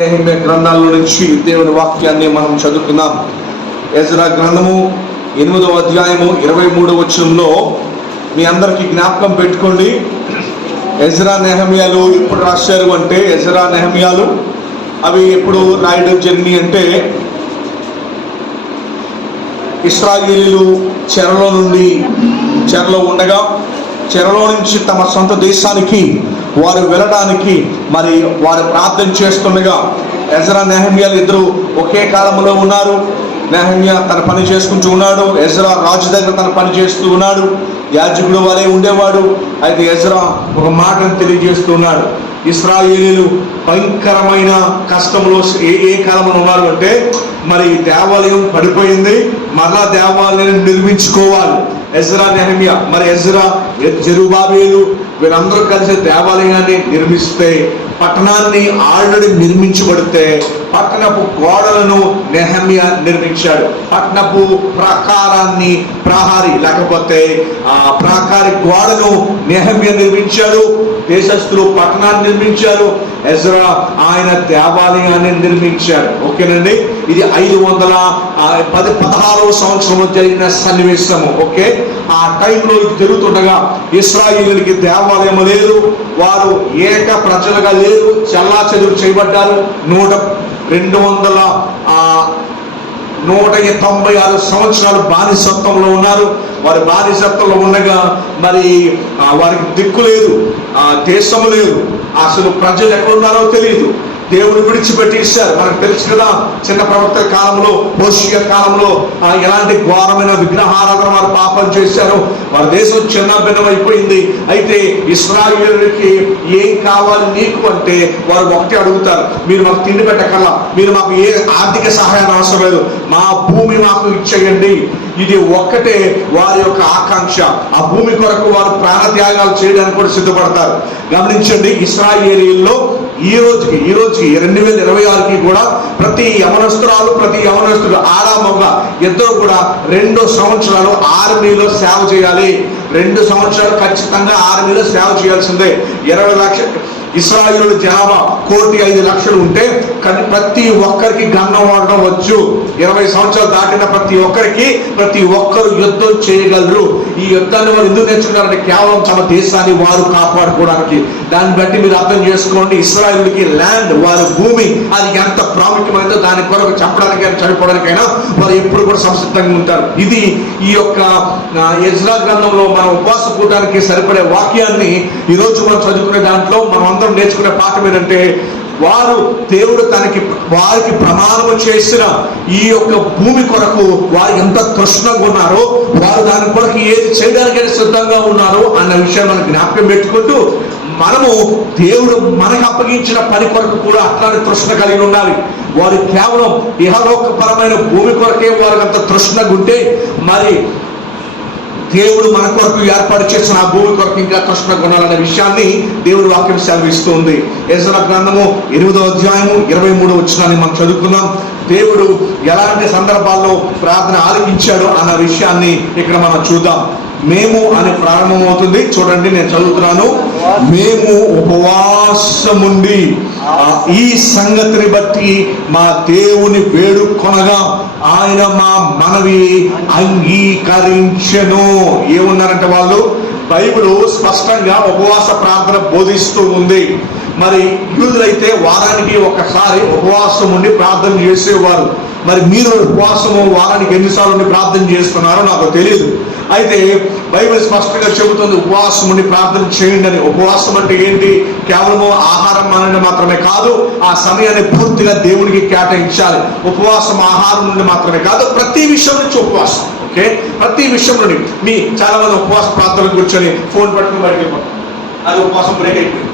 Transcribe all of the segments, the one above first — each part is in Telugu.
గ్రంథాల్లో నుంచి దేవుని వాక్యాన్ని మనం చదువుకున్నాం. ఎజ్రా గ్రంథము 8వ అధ్యాయము 23వ వచనంలో మీ అందరికీ జ్ఞాపకం పెట్టుకోండి. ఎజ్రా నెహెమ్యాలు ఎప్పుడు రాశారు అంటే, ఎజ్రా నెహెమ్యాలు అవి ఎప్పుడు రాయడం జరిగింది అంటే, ఇశ్రాయేలీయులు చెరలో ఉండగా చెరలో నుంచి తమ సొంత దేశానికి వారు వెళ్ళడానికి మరి వారు ప్రార్థన చేస్తుండగా ఎజ్రా నెహెమ్యాలు ఇద్దరు ఒకే కాలంలో ఉన్నారు. నెహెమ్యా తన పని చేసుకుంటూ ఉన్నాడు, ఎజ్రా రాజు దగ్గర తన పని చేస్తూ ఉన్నాడు, యాజకుడు వలె ఉండేవాడు. అయితే ఎజ్రా ఒక మాటను తెలియజేస్తూ ఉన్నాడు. ఇశ్రాయేలీయులు భయంకరమైన కష్టంలో ఏ కాలంలో ఉన్నారు అంటే, మరి దేవాలయం పడిపోయింది, మరలా దేవాలయాన్ని నిర్మించుకోవాలి. ఎజ్రా నెహెమ్యా మరి ఎజ్రా జెరుబ్బాబెలు వీరందరూ కలిసి దేవాలయాన్ని నిర్మిస్తే, పట్టణాన్ని ఆల్రెడీ నిర్మించబడితే పట్టణపు గోడలను నెహెమ్యా నిర్మించాడు. పట్టణపు ప్రాకారాన్ని ప్రహారీ లేకపోతే ఆ ప్రాకారి గోడను నెహెమ్యా నిర్మించాడు. దేశస్థులు పట్టణాన్ని నిర్మించారు, ఎజ్రా ఆయన దేవాలయాన్ని నిర్మించాడు. ఓకేనండి, ఇది 516వ సంవత్సరంలో జరిగిన సన్నివేశము. ఓకే, ఆ టైంలో ఇది జరుగుతుండగా ఇశ్రాయేలుకి దేవాలయం లేదు, వారు ఏక ప్రజలుగా లేరు, చెల్లాచెదురు చేయబడ్డారు. 196 సంవత్సరాలు బానిసత్వంలో ఉన్నారు. వారి బానిసత్వంలో ఉండగా మరి వారికి దిక్కు లేదు, దేశము లేదు, అసలు ప్రజలు ఎక్కడున్నారో తెలియదు. దేవుని విడిచిపెట్టేశారు. మనకు తెలుసు కదా, చిన్న ప్రవక్త కాలంలో, హోషేయ కాలంలో ఎలాంటి ఘోరమైన విగ్రహారాధన వారు పాపం చేశారు. వారి దేశం చిన్న భిన్నమైపోయింది. అయితే ఇశ్రాయేలుకి ఏం కావాలి నీకు అంటే, వారు ఒకటే అడుగుతారు, మీరు మాకు తిండి పెట్టకల్లా, మీరు మాకు ఏ ఆర్థిక సహాయాన్ని అవసరం లేదు, మా భూమి మాకు ఇచ్చేయండి. ఇది ఒక్కటే వారి యొక్క ఆకాంక్ష. ఆ భూమి కొరకు వారు ప్రాణత్యాగాలు చేయడానికి కూడా సిద్ధపడతారు. గమనించండి, ఇశ్రాయేలీయుల్లో ఈ రోజుకి 2026కి కూడా ప్రతి యవనస్తుడు ఆరామంగా ఇద్దరు కూడా 2 సంవత్సరాలు ఆర్మీలో సేవ చేయాలి. 2 సంవత్సరాలు ఖచ్చితంగా ఆర్మీలో సేవ చేయాల్సిందే. 20 లక్షలు ఇశ్రాయేలు జనాభా 1,05,00,000 ఉంటే ప్రతి ఒక్కరికి గన్నం వాడడం వచ్చు. 20 సంవత్సరాలు దాటిన ప్రతి ఒక్కరు యుద్ధం చేయగలరు. ఈ యుద్ధాన్ని వారు ఎందుకు నేర్చుకున్నారంటే, కేవలం తమ దేశాన్ని వారు కాపాడుకోవడానికి. దాన్ని బట్టి మీరు అర్థం చేసుకోండి, ఇశ్రాయేలుకి ల్యాండ్, వారి భూమి అది ఎంత ప్రాముఖ్యమైందో దాని కొరకు చెప్పడానికైనా చనిపోవడానికైనా వారు ఎప్పుడు కూడా సంసిద్ధంగా ఉంటారు. ఇది ఈ యొక్క ఎజ్రా గ్రంథంలో మనం ఉపవాస కూటానికి సరిపడే వాక్యాన్ని ఈరోజు మనం చదువుకునే దాంట్లో మనం అందరం నేర్చుకునే పాఠం ఏంటంటే, దేవుడు వారికి ప్రమాణం చేసిన ఈ యొక్క భూమి కొరకు వారు ఎంత తృష్ణంగా ఉన్నారో, వారు దాని కొరకు ఏది చేయడానికైనా సిద్ధంగా ఉన్నారో అన్న విషయాన్ని మనం జ్ఞాపకం పెట్టుకుంటూ, మనము దేవుడు మనకు అప్పగించిన పని కొరకు కూడా అట్లాంటి తృష్ణ కలిగి ఉండాలి. వారు కేవలం ఇహలోకపరమైన భూమి కొరకే వారికి అంత తృష్ణగా ఉంటే, మరి దేవుడు మన కొరకు ఏర్పాటు చేసిన ఆ భూమి కొరకు ఇంకా తృష్ణగా ఉండాలనే విషయాన్ని దేవుడు వాక్యం సెలవిస్తుంది. ఎజ్రా గ్రంథము 8వ అధ్యాయము 23వ వచనాన్ని మనం చదువుకుందాం. దేవుడు ఎలాంటి సందర్భాల్లో ప్రార్థన ఆలకించాడు అన్న విషయాన్ని ఇక్కడ మనం చూద్దాం. మేము అని ప్రారంభమవుతుంది. చూడండి, నేను చదువుతున్నాను. మేము ఉపవాసముండి ఈ సంగతిని బట్టి మా దేవుని వేడుకొనగా ఆయన మా మనవి అంగీకరించెను. ఏమున్నారంటే, వాళ్ళు బైబిల్ స్పష్టంగా ఉపవాస ప్రార్థన బోధిస్తూ ఉంది. మరి యూదులైతే వారానికి ఒకసారి ఉపవాసం ఉండి ప్రార్థన చేసేవారు. మరి మీరు వారానికి ఎన్నిసార్లు ఉండి ప్రార్థన చేస్తున్నారో నాకు తెలియదు. అయితే బైబిల్ స్పష్టంగా చెబుతుంది, ఉపవాసం ఉండి ప్రార్థన చేయండి అని. ఉపవాసం అంటే ఏంటి? కేవలము ఆహారం అనేది మాత్రమే కాదు, ఆ సమయాన్ని పూర్తిగా దేవునికి కేటాయించాలి. ఉపవాసం ఆహారం నుండి మాత్రమే కాదు, ప్రతి విషయం నుంచి ఉపవాసం. ఓకే, ప్రతి విషయం నుండి. చాలా మంది ఉపవాస ప్రార్థనలు కూర్చొని ఫోన్ పట్టుకుని బయటకు వెళ్ళిపోతారు. అది ఉపవాసం బ్రేక్ అయిపోయింది.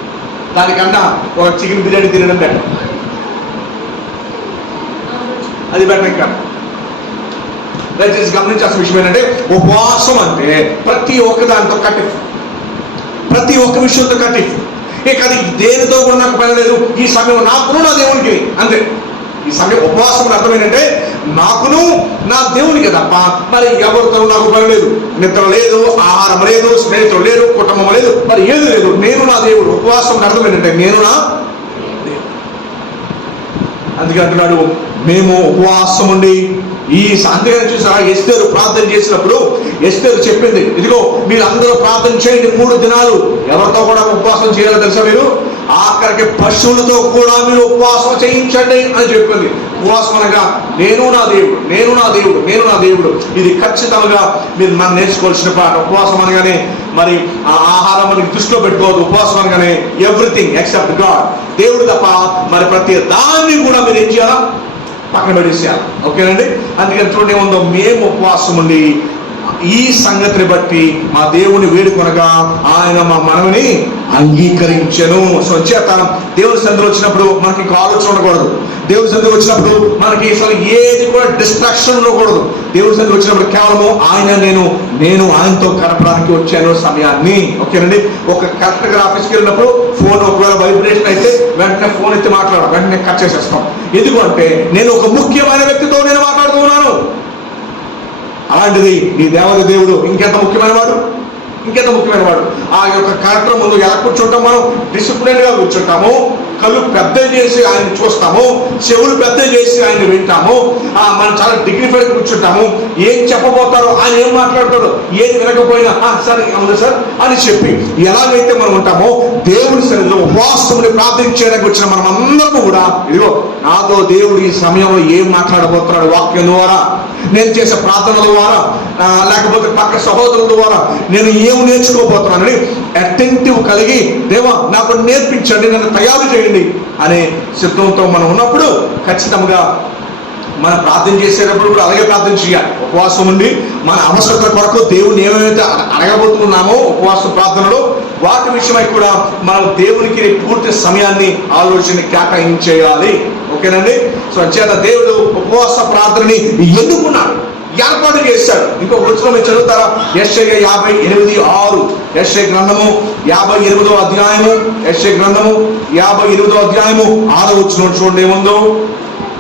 దానికన్నా ఒక చికెన్ బిర్యానీ తినడం బెటర్, అది బెటర్. ఇంకా దయచేసి గమనించాల్సిన విషయం ఏంటంటే, ఉపవాసం అంటే ప్రతి ఒక్క దానితో కట్టిఫ్, ప్రతి ఒక్క విషయంతో కట్టిఫ్. ఇక అది దేనితో కూడా నాకు పని లేదు, ఈ సమయం నాకును నా దేవునికి అంతే. ఈ సమయం ఉపవాసం అర్థం ఏంటంటే, నాకును నా దేవునికి తప్ప మరి ఎవరితో నాకు పని లేదు. నిద్ర లేదు, ఆహారం లేదు, స్నేహితులు లేరు, కుటుంబం లేదు, మరి ఏది లేదు, నేను నా దేవుడు. ఉపవాసం అర్థం ఏంటంటే, నేను నా అందుకే అంటున్నాడు మేము ఉపవాసం ఉండి ఈ అందుకని చూసారా, ఎస్తేరు ప్రార్థన చేసినప్పుడు ఎస్తేరు చెప్పింది, ఇదిగో మీరు అందరూ ప్రార్థన చేయండి 3 దినాలు. ఎవరితో కూడా ఉపవాసం చేయాలో తెలుసా మీరు? ఆఖరికి పశువులతో కూడా మీరు ఉపవాసం చేయించండి అని చెప్పింది. ఉపవాసం అనగా నేను నా దేవుడు, నేను నా దేవుడు, నేను నా దేవుడు. ఇది ఖచ్చితంగా మీరు మనం నేర్చుకోవాల్సిన పాట. ఉపవాసం అనగానే మరి ఆ ఆహారం మనకి దృష్టిలో పెట్టుకోవద్దు. ఉపవాసం అనగానే ఎవ్రీథింగ్ ఎక్సెప్ట్ గాడ్, దేవుడు తప్ప మరి ప్రతి దాన్ని కూడా మీరు ఏం చేయాలా? పక్కన పెట్టేసేయాలి. ఓకేనండి. అందుకని చూడండి ఏముందో, మేము ఉపవాసం ఉండి ఈ సంగతిని బట్టి మా దేవుని వేడుకొనగా ఆయన మా మనవిని అంగీకరించెను. సో చేత దేవుని సన్నిధిలో వచ్చినప్పుడు మనకి ఆలోచన ఉండకూడదు. దేవుని సన్నిధిలో వచ్చినప్పుడు మనకి అసలు ఏది కూడా డిస్ట్రాక్షన్ ఉండకూడదు. దేవుని సన్నిధిలో వచ్చినప్పుడు కేవలము నేను ఆయనతో గడపడానికి వచ్చాను సమయాన్ని. ఓకేనండి. ఒక కరెక్ట్గా ఆఫీస్కి వెళ్ళినప్పుడు ఫోన్ ఒకవేళ వైబ్రేషన్ అయితే వెంటనే ఫోన్ ఎత్తి మాట్లాడడం, వెంటనే కట్ చేసేస్తాం. ఎందుకంటే నేను ఒక ముఖ్యమైన వ్యక్తితో నేను మాట్లాడుతున్నాను. అలాంటిది నీ దేవుడు ఇంకెంత ముఖ్యమైన వాడు. ఆ యొక్క క్యారెక్టర్ ముందు ఎలా కూర్చుంటాం? మనం డిసిప్లిన్ గా కూర్చుంటాము, కళ్ళు పెద్ద చేసి ఆయన చూస్తాము, చెవులు పెద్ద చేసి ఆయన వింటాము, మనం చాలా డిగ్నిఫైడ్ కూర్చుంటాము. ఏం చెప్పబోతారో, ఆయన ఏం మాట్లాడతాడో ఏది వినకపోయినా సరే అవును సార్ అని చెప్పి ఎలాగైతే మనం ఉంటామో, దేవుడి సన్నిధిలో ఉపవాసముని ప్రార్థించడానికి వచ్చిన మనం అందరము కూడా ఇదిగో నాతో దేవుడు ఈ సమయంలో ఏం మాట్లాడబోతున్నాడు, వాక్యం ద్వారా, నేను చేసే ప్రార్థనల ద్వారా, లేకపోతే పక్క సహోదరుల ద్వారా నేను ఏం నేర్చుకోబోతున్నానని అటెంటివ్ కలిగి, దేవా నాకు నేర్పించండి, నన్ను తయారు చేయండి అనే సిద్ధంతో మనం ఉన్నప్పుడు ఖచ్చితంగా మనం ప్రార్థన చేసేటప్పుడు కూడా అలాగే ప్రార్థన చేయాలి. ఉపవాసం ఉండి మన అవసరతల కొరకు దేవుని ఏమైతే అడగబోతున్నామో ఉపవాస ప్రార్థనలో వాటి విషయమై కూడా మనం దేవునికి పూర్తి సమయాన్ని ఆలోచన కేటాయించేయాలి. ఓకేనండి. సో అంచేత దేవుడు ఉపవాస ప్రార్థనని ఎన్నుకున్నాడు, ఏర్పాటు చేశాడు. ఇంకొక వచనం మీరు చదువుతారా? యెషయా 58:6. యెషయా గ్రంథము 58వ అధ్యాయము, యెషయా గ్రంథము 58వ అధ్యాయము 6వ వచనం చూడండి ఏముందో.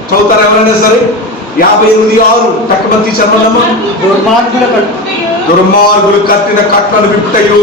చదువుతారా ఎవరైనా సరే? 58:6 తక్కువ చదవమ్మా. దుర్మార్గులు కట్టిన కట్లను విప్పుటయు,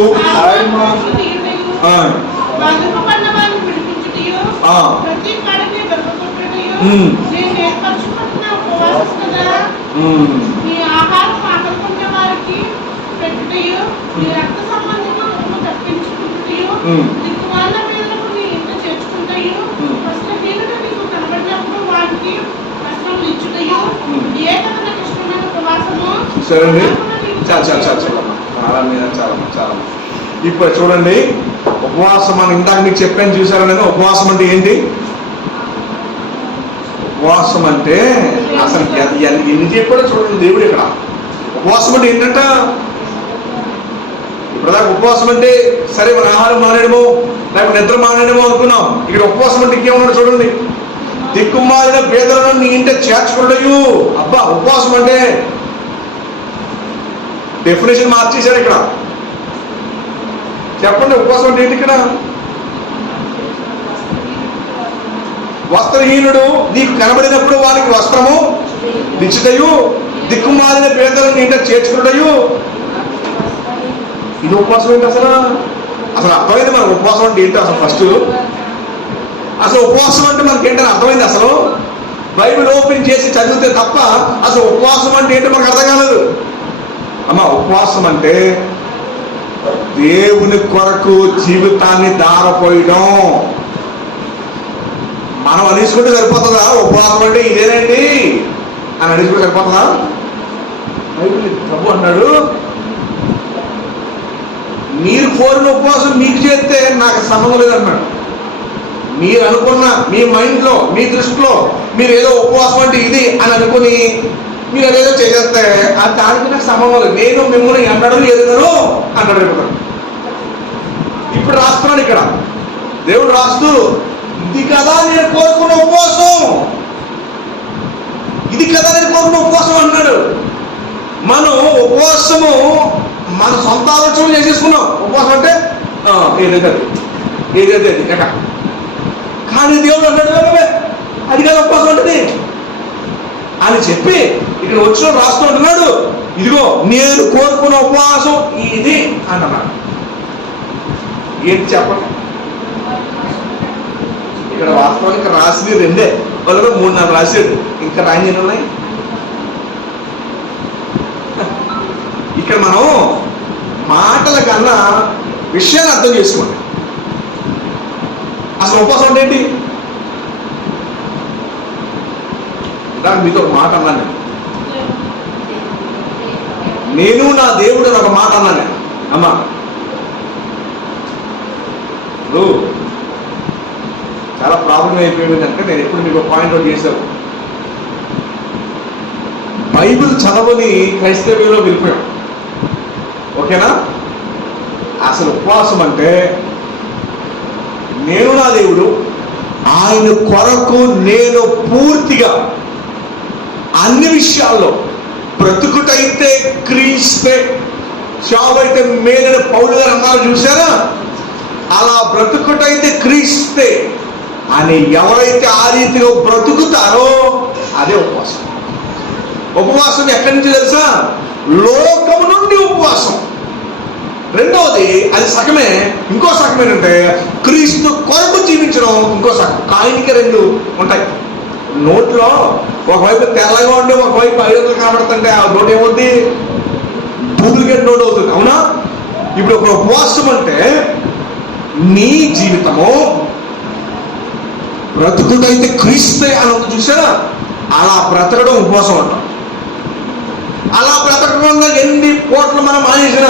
సరేండి. చాలా ఇప్పుడు చూడండి, ఉపవాసం అని ఇందాక మీకు చెప్పాను చూసారని. ఉపవాసం అంటే ఏంటి? ఉపవాసం అంటే అసలు ఎన్ని చెప్పాడో చూడండి దేవుడు ఇక్కడ. ఉపవాసం అంటే ఏంటంట? ఇప్పుడుదాకా ఉపవాసం అంటే సరే మన ఆహారం మానేయడమో లేకపోతే నిద్ర మానేయడమో అనుకున్నాం. ఇక్కడ ఉపవాసం అంటే ఇంకేమన్నాడు చూడండి, దిక్కుమాలిన పేదలను నీ ఇంట చేర్చుకుంటూ. అబ్బా, ఉపవాసం అంటే డెఫినేషన్ మార్చేశాడు ఇక్కడ. చెప్పండి ఉపవాసం అంటే ఏంటి ఇక్కడ? వస్త్రహీనుడు నీకు కనబడినప్పుడు వారికి వస్త్రము నిశ్చితయు, దిక్కుమాలిన పేదలను నీ ఇంట చేర్చుకుంటూ. ఇది ఉపవాసం ఏంటి అసలు? అర్థమైంది మనకు ఉపవాసం అంటే ఏంటి అసలు? ఫస్ట్ అసలు ఉపవాసం అంటే మనకి ఏంటని అర్థమైంది. అసలు బైబిల్ ఓపెన్ చేసి చదివితే తప్ప అసలు ఉపవాసం అంటే ఏంటో మనకు అర్థం కాలేదు. అమ్మ, ఉపవాసం అంటే దేవుని కొరకు జీవితాన్ని దారపోయడం. మనం అనేసుకుంటే సరిపోతుందా? ఉపవాసం అంటే ఇదేనండి అని అనేసుకుంటే సరిపోతుందా? ప్రభు అన్నాడు, మీరు కోరిన ఉపవాసం మీకు చేస్తే నాకు సంబంధం లేదన్నాడు. మీరు అనుకున్న మీ మైండ్లో మీ దృష్టిలో మీరు ఏదో ఉపవాసం అంటే ఇది అని అనుకుని మీరు అదేదో చేసేస్తే అది దానికి నాకు సంబంధం లేదు. నేను మిమ్మల్ని ఎన్నడూ ఎదుగను అన్నాడు. ఇప్పుడు రాస్తున్నాను ఇక్కడ దేవుడు రాస్తూ, ఇది కదా నేను కోరుకున్న ఉపవాసం, ఇది కదా నేను కోరుకున్న ఉపవాసం అన్నాడు. మనం ఉపవాసము మన సొంత ఆలోచనలు చేసేసుకున్నాం. ఉపవాసం అంటే ఏదైతే ఎట, కానీ దేవుడు అన్నాడు అది కదా ఉపవాసం అంటే అని చెప్పి ఇక్కడ వచ్చిన రాస్తూ ఉంటున్నాడు, ఇదిగో నేను కోరుకున్న ఉపవాసం ఇది అన్నమాట. ఏంటి చెప్పండి? ఇక్కడ వాస్తవానికి రాసింది రెండే, వాళ్ళు 3-4 రాశాడు, ఇంకా రాయింది ఉన్నాయి. ఇక్కడ మనం మాటల కన్నా విషయాన్ని అర్థం చేసుకోండి. అసలు ఉపవాసం అంటే ఏంటి? దానికి మీతో ఒక మాట అన్నాను నేను నా దేవుడు అని ఒక మాట అన్నాను. అమ్మా ఇప్పుడు చాలా ప్రాబ్లం అయిపోయింది అంటే, నేను ఎప్పుడు మీకు పాయింట్ అవుట్ చేశాను, బైబిల్ చదవని క్రైస్తవ్యంలో వెళ్ళిపోయాం. ఓకేనా? అసలు ఉపవాసం అంటే నేను నా దేవుడు, ఆయన కొరకు నేను పూర్తిగా అన్ని విషయాల్లో బ్రతుకుటైతే క్రీస్తే, చావైతే మేలైన పౌలు గారు అన్నారు చూసారా, అలా బ్రతుకుటైతే క్రీస్తే అని ఎవరైతే ఆ రీతిలో బ్రతుకుతారో అదే ఉపవాసం. ఉపవాసం ఎక్కడి నుంచి తెలుసా? లోకము నుండి ఉపవాసం. రెండవది అది సగమే. ఇంకో సగం ఏంటంటే క్రీస్తు కొరకు జీవించడం ఇంకో సగం. కాయిన్కి 2 ఉంటాయి. నోట్లో ఒకవైపు తెల్లగా ఉండి ఒకవైపు 500 కనబడుతుంటే ఆ నోట్ ఏమవుద్ది? డూప్లికేట్ నోట్ అవుతుంది. అవునా? ఇప్పుడు ఒక ఉపవాసం అంటే నీ జీవితము బ్రతుకుటైతే క్రీస్తే అని చూసారా, అలా బ్రతకడం ఉపవాసం అంటాం. అలా బ్రతకకుండా ఎన్ని కోట్లు మనం మానేసిన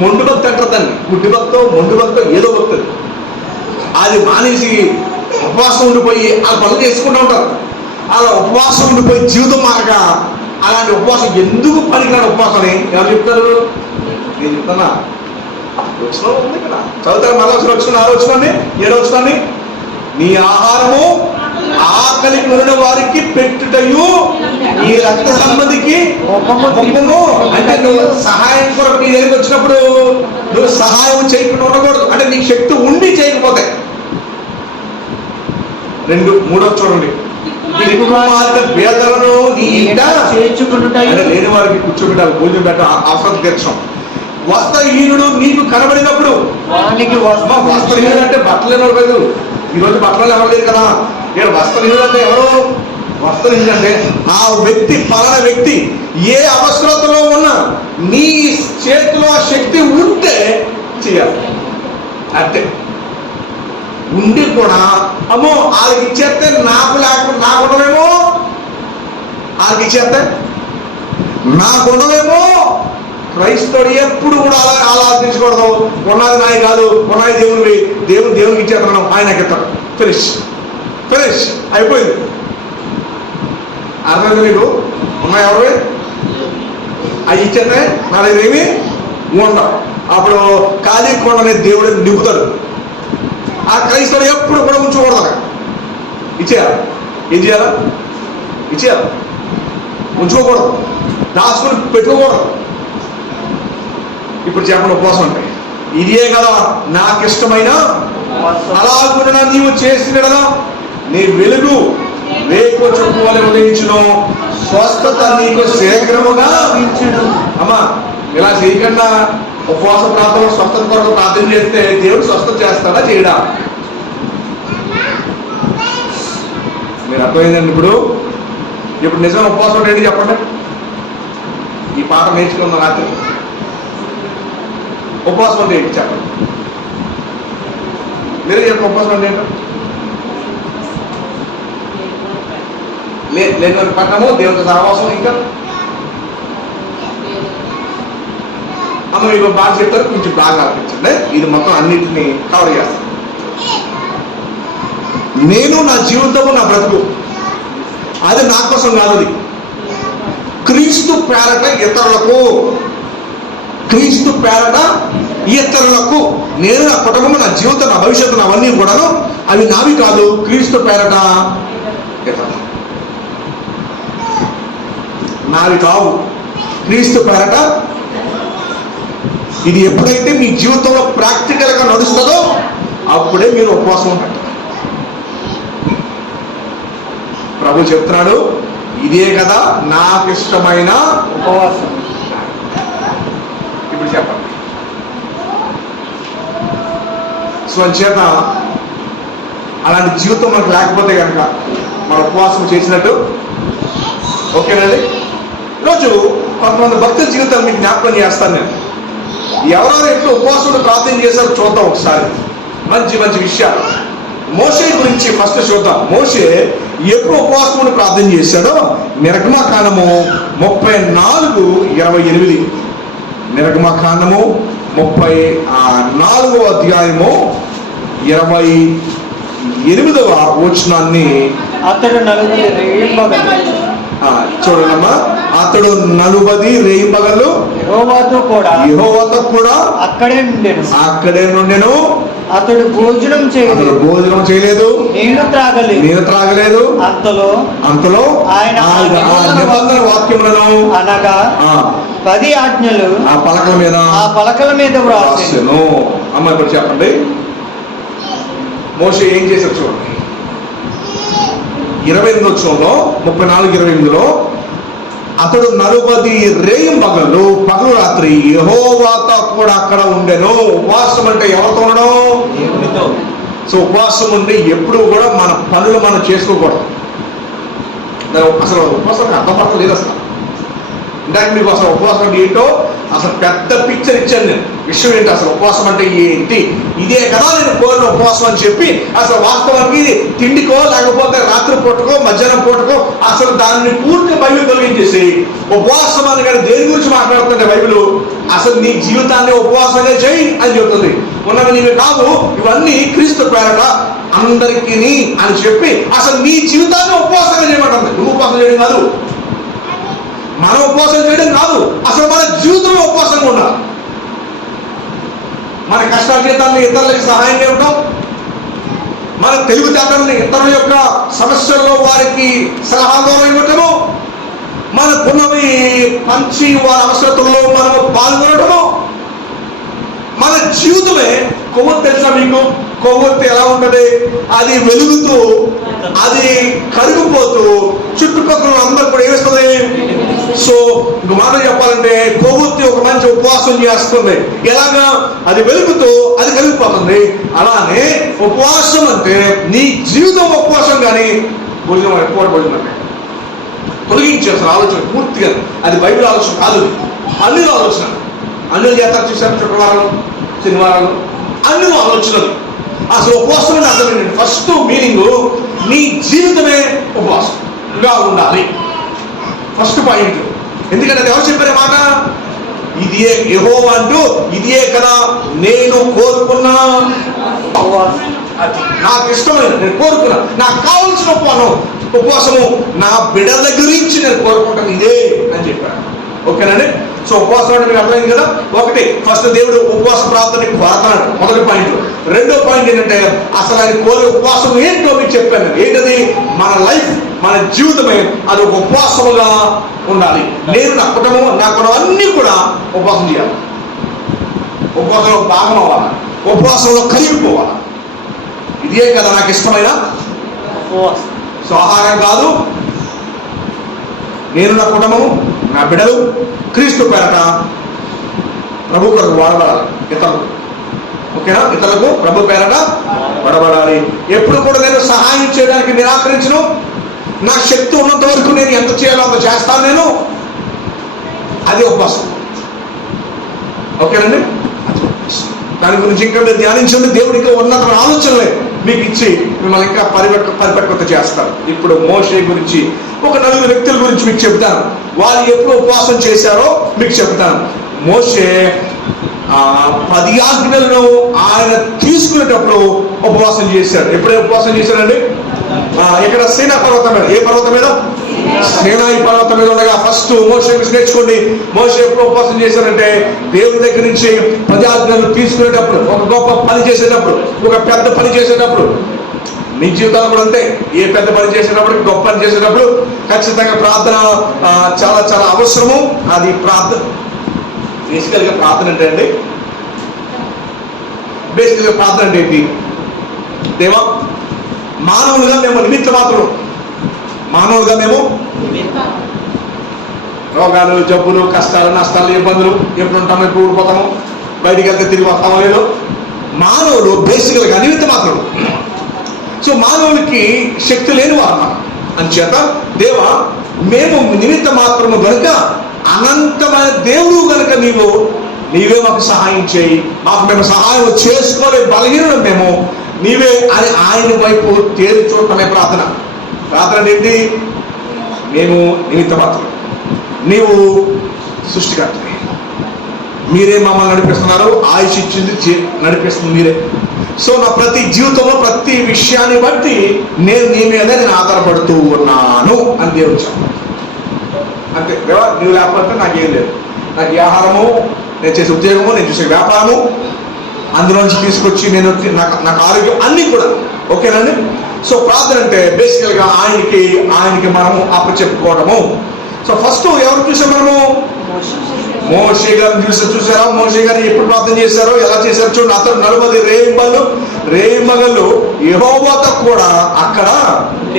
మొండు భక్తి అంటారు దాన్ని. గుడ్డి భక్తో మొండు భక్తో ఏదో భక్తులు అది మానేసి ఉపవాసం ఉండిపోయి ఆ పనులు చేసుకుంటూ ఉంటారు. అలా ఉపవాసం ఉండిపోయి జీవితం మారక అలాంటి ఉపవాసం ఎందుకు పనికిరాని ఉపవాసం అని ఎవరు చెప్తారు? నేను చెప్తానా? వచ్చిన ఉంది కదా, చదువుతారు. మళ్ళీ వచ్చిన 6 వచ్చినండి 7 వచ్చినండి. నీ ఆహారము ఆకలి కొనిన వారికి పెట్టుటయు ఈ రక్త సంబంధికి ముఖము. అంటే నువ్వు సహాయం కొరకు నీ దగ్గరికి వచ్చినప్పుడు నువ్వు సహాయం చేయకుండా ఉండకూడదు. అంటే నీకు శక్తి ఉండి చేయకపోతే. 3 చూడండి. పేదలను నీ ఇంట చేర్చుకుంటాయి, లేని వారికి కూర్చోబెట్టాలి, భోజనం పెట్టాలి, అవసరం తీర్చడం. వస్త్రహీనుడు నీకు కనబడినప్పుడు, వస్త్రహీనుడు అంటే బట్టలేని వాడు కాదు. ఈరోజు బట్టలు ఎవరు లేదు కదా. ఇక్కడ వస్త్రహీనుడు అంటే ఎవరు? వస్త్రహీనుడు అంటే ఆ వ్యక్తి, పలానా వ్యక్తి ఏ అవసరతలో ఉన్నా నీ చేతిలో ఆ శక్తి ఉంటే చేయాలి. అంతే. ఉండి కూడా అమ్మో వాళ్ళకి ఇచ్చేస్తే నాకు ఉండవేమో, వాళ్ళకి ఇచ్చేస్తే నాకు ఉండవేమో. క్రైస్తవుడు ఎప్పుడు కూడా అలా ఆలోచించకూడదు. ఉన్నది నాయి కాదు, ఉన్నది దేవుడివి, దేవునికి ఇచ్చేస్తాను, ఆయనకి ఇస్తాను. ఫినిష్ అయిపోయింది. అర్థమైంది మీకు? ఉన్నాయి ఎవరివి అవి ఇచ్చేస్తే నా దగ్గర ఏమి ఉండవు. అప్పుడు ఖాళీ కొండనే దేవుడు నింపుతాడు. ఆ క్రైస్తవుడు ఎప్పుడు కూడా ఉంచుకూడదు. ఇచ్చేయాలి. ఏం చేయాలా? ఇచ్చేయాలి. ఉంచుకోకూడదు, దాచుకుని పెట్టుకోకూడదు. ఇప్పుడు చెప్పండి, ఉపవాసం అంటే ఇదే కదా నాకు ఇష్టమైన అలాగున నీవు చేసిన కదా నీ వెలుగు రేపు చుట్టూ వలె ఉదయించును, స్వస్థత నీకు శీఘ్రముగా ఇచ్చును. అమ్మా ఇలా చేయకుండా ఉపవాస ప్రాంతంలో స్వస్థత కొరకు ప్రార్థన చేస్తే దేవుడు స్వస్థత చేస్తాడా చేయడా? మీరు అర్థమైందండి? ఇప్పుడు నిజమైన ఉపవాసం ఏంటి చెప్పండి. ఈ పాట నేర్చుకున్న రాత్రి ఉపవాసం అంటే ఏంటి చెప్పండి. మీరే చెప్పండి. ఉపవాసం అంటే ఏంటో లేని పట్టణము, దేవుడితో సహవాసం. ఇంకా అమ్మ మీకు బాగా చెప్తారు, కొంచెం బాగా అనిపించండి. ఇది మొత్తం అన్నింటినీ కవర్ చేస్తాను. నేను నా జీవితము నా బ్రతుకు అది నా కోసం కాదు, అది క్రీస్తు పేరట ఇతరులకు. క్రీస్తు పేరట ఇతరులకు. నేను నా కుటుంబం, నా జీవితం, నా భవిష్యత్తు, అవన్నీ కూడాను అవి నావి కాదు, క్రీస్తు పేరట ఇతరులు. నావి కావు, క్రీస్తు పేరట. ఇది ఎప్పుడైతే మీ జీవితంలో ప్రాక్టికల్గా నడుస్తుందో అప్పుడే మీరు ఉపవాసం ఉంటారు. ప్రభు చెప్తున్నాడు, ఇదే కదా నాకు ఇష్టమైన ఉపవాసం. ఇప్పుడు చెప్పండి. స్వచ్ఛత అలాంటి జీవితం మనకు లేకపోతే కనుక మన ఉపవాసం చేసినట్టు. ఓకేనండి. ఈరోజు కొంతమంది భక్తుల జీవితాలు మీకు జ్ఞాపకం చేస్తాను నేను. ఎవరెవరు ఎప్పుడు ఉపవాసం ప్రార్థన చేశారో చూద్దాం ఒకసారి. మంచి మంచి విషయాలు. మోషే గురించి ఫస్ట్ చూద్దాం. మోషే ఎప్పుడు ఉపవాసమును ప్రార్థన చేశాడో నిర్గమకాండము 34:28. నిర్గమకాండము 34వ అధ్యాయము 28వ వచనాన్ని అతడు 40 రేయింబగళ్ళు చూడమ్మా. అతడు 40 రేయింబగళ్ళు యెహోవాతో కూడా అక్కడే నుండెను. అతడు భోజనం చేయలేదు, నీళ్లు త్రాగలేదు. అంతలో ఆయన నిబంధన వాక్యములను అనగా 10 ఆజ్ఞలు ఆ పలకల మీద వ్రాసెను. అమ్మ ఇప్పుడు చెప్పండి, మోషే ఏం చేశాడు చూడండి. 28వ వచనంలో 34:28లో అతడు 40 రేయింబగళ్ళు పగలు రాత్రి యెహోవాతో కూడా అక్కడ ఉండెను. ఉపవాసం అంటే ఎవరితో ఉండడం? దేవునితో. సో ఉపవాసం ఉంటే ఎప్పుడు కూడా మన పనులు మనం చేసుకోకూడదు. అసలు ఉపవాసానికి అర్థపడలేదు అసలు. ఇందాక మీకు అసలు ఉపవాసం అంటే ఏంటో అసలు పెద్ద పిక్చర్ ఇచ్చాను నేను. విషయం ఏంటి అసలు ఉపవాసం అంటే ఏంటి, ఇదే కదా నేను కోరిన ఉపవాసం అని చెప్పి అసలు వాస్తవానికి తిండికో లేకపోతే రాత్రి పూటకో మధ్యాహ్నం పూటకో అసలు దాన్ని పూర్తిగా బైబిల్ తొలగించేసి ఉపవాసం అని కానీ దేని గురించి మాట్లాడుతుంటే బైబిల్ అసలు నీ జీవితాన్ని ఉపవాసంగా చేయి అని చెబుతుంది. ఉన్నవి నీవి కావు, ఇవన్నీ క్రీస్తు పేరట అందరికీ అని చెప్పి అసలు నీ జీవితాన్ని ఉపవాసంగా చేయమంటుంది. నువ్వు ఉపవాసం చేయడం కాదు, మనం ఉపవాసం చేయడం కాదు, అసలు మన జీవితంలో ఉపవాసంగా ఉండాలి. మన కష్ట జీవితాన్ని ఇతరులకు సహాయంగా ఉంటాం, మన తెలివితేటల్ని ఇతరుల యొక్క సమస్యల్లో వారికి సలహాగా ఇవ్వటము, మనకున్నవి పంచి వారి అవసరతల్లో మనము పాల్గొనడము. మన జీవితమే కొవ్వొత్తి. తెలుసా మీకు కొవ్వొత్తి ఎలా ఉంటుంది? అది వెలుగుతూ అది కరిగిపోతూ చుట్టుపక్కల అందరూ కూడా ఏమిస్తుంది. సో ఇంక మాట చెప్పాలంటే కొవ్వొత్తి ఒక మంచి ఉపవాసం చేస్తుంది. ఎలాగా? అది వెలుగుతూ అది కరిగిపోతుంది. అలానే ఉపవాసం అంటే నీ జీవితం ఉపవాసం. కానీ భోజనం ఎక్కువ భోజనం అంటే తొలగించేస్తారు ఆలోచన పూర్తిగా. అది బైబిల్ ఆలోచన కాదు, అన్ని ఆలోచన. అన్ని చేస్తారు చూసారు, శుక్రవారాలు శనివారాలు అన్ని ఆలోచనలు. అసలు ఉపవాసం అంటే అర్థమైంది. ఫస్ట్ మీనింగ్ నీ జీవితమే ఉపవాసంగా ఉండాలి. First point. ఎందుకంటే అది ఎవరు చెప్పారే మాట? ఇదియే యెహోవా అంటూ ఇదియే కదా నేను కోరుకున్నా, నాకు ఇష్టమైన నేను కోరుకున్నా, నాకు కావాల్సిన ఉపవాసము నా బిడ్డల గురించి నేను కోరుకుంటాను ఇదే అని చెప్పాను. ఓకేనండి. సో ఉపవాసం అంటే మీకు అర్థమైంది కదా. ఒకటి ఫస్ట్ దేవుడు ఉపవాస ప్రార్థన కోరతాడు, మొదటి పాయింట్. రెండో పాయింట్ ఏంటంటే అసలు ఆయన కోరే ఉపవాసం ఏంటో మీకు చెప్పాను. ఏంటది? మన లైఫ్, మన జీవితమే అది ఒక ఉపవాసముగా ఉండాలి. నేను నా కుటుంబం నాకు అన్నీ కూడా ఉపవాసం చేయాలి, ఉపవాసంలో భాగం అవ్వాలి, ఉపవాసంలో కలిగిపోవాలి. ఇదే కదా నాకు ఇష్టమైన సో ఆహారం కాదు. నేను నా కుటుంబము నా బిడ్డలు క్రీస్తు పేరట ప్రభు కొరకు వాడబడాలి. ఇతరులు ఓకేనా? ఇతరులకు ప్రభు పేరట వాడబడాలి. ఎప్పుడు కూడా నేను సహాయం చేయడానికి నిరాకరించను. నా శక్తి ఉన్నంత వరకు నేను ఎంత చేయాలో అంత చేస్తాను నేను. అది ఉపవాసం. ఓకేనండి. దాని గురించి ఇంకా మీరు ధ్యానించండి. దేవుడు ఇంకా ఉన్నత ఆలోచనలే మీకు ఇచ్చి మిమ్మల్ని ఇంకా పరిపక్వత చేస్తారు. ఇప్పుడు మోషే గురించి ఒక 4 వ్యక్తుల గురించి మీకు చెప్తాను. వాళ్ళు ఎప్పుడు ఉపవాసం చేశారో మీకు చెప్తాను. మోషే 10 ఆజ్ఞలను ఆయన తీసుకునేటప్పుడు ఉపవాసం చేశాడు. ఎప్పుడే ఉపవాసం చేశాడండి? ఇక్కడ సీనా పర్వతం మీద. ఏ పర్వతం మీద? సీనాయి పర్వతం మీద ఉండగా ఫస్ట్ మోషే నేర్చుకోండి. మోషే ఎప్పుడు ఉపవాసం చేశారంటే దేవుని దగ్గర నుంచి 10 ఆజ్ఞలు తీసుకునేటప్పుడు, ఒక గొప్ప పని చేసేటప్పుడు, ఒక పెద్ద పని చేసేటప్పుడు. నీ జీవితాలు కూడా అంతే. ఏ పెద్ద పని చేసేటప్పుడు, గొప్ప పని చేసేటప్పుడు ఖచ్చితంగా ప్రార్థన చాలా చాలా అవసరము. అది ప్రార్థన బేసికల్గా ప్రార్థన అంటే అండి, బేసికల్గా ప్రార్థన అంటే ఏంటి? దేవా, మానవులుగా మేము నిమిత్త మాత్రం, మానవులుగా మేము రోగాలు, జబ్బులు, కష్టాలు, నష్టాలు, ఇబ్బందులు ఎప్పుడు ఉంటామో, ఎప్పుడు ఊడిపోతామో, బయటికి వెళ్తే తిరిగి వస్తామో లేదో. మానవుడు బేసికల్గా నిమిత్త మాత్రం. సో మానవులకి శక్తి లేని వారు అంచేత దేవా మేము నిమిత్త మాత్రము గనుక అనంతమైన దేవుడు గనుక నీవే మాకు సహాయం చేయి, మాకు మేము సహాయం చేసుకోలే బలహీనం మేము, నీవే అని ఆయన వైపు తేరి చూడటమే ప్రార్థన. ప్రార్థన ఏంటి? మేము నిమిత్త మాత్రం, నీవు సృష్టికర్తవి, మీరే మమ్మల్ని నడిపిస్తున్నారు, ఆయుష్ ఇచ్చింది నడిపిస్తుంది మీరే. సో నా ప్రతి జీవితంలో ప్రతి విషయాన్ని బట్టి నేను నీ మీదే నేను ఆధారపడుతూ ఉన్నాను అని దేవుడు చెప్పాను. అంతే, దేవా నీవు లేకపోతే నాకేం లేదు, నాకు ఈ ఆహారము, నేను చేసే ఉద్యోగము, నేను చేసే వ్యాపారము, అందులో నుంచి తీసుకొచ్చి నాకు ఆరోగ్యం అన్నీ కూడా ఓకేనండి. సో ప్రార్థన అంటే బేసికల్గా ఆయనకి మనము అప్పచెప్పుకోవడము. సో ఫస్ట్ ఎవరు చూసాం మనము? మోషే గారిని చూసారా? మోషే గారు ఎప్పుడు ప్రార్థన చేశారో, ఎలా చేశారో చూడండి. అతను 40 రేయింబగళ్ళు యెహోవాతో కూడా అక్కడ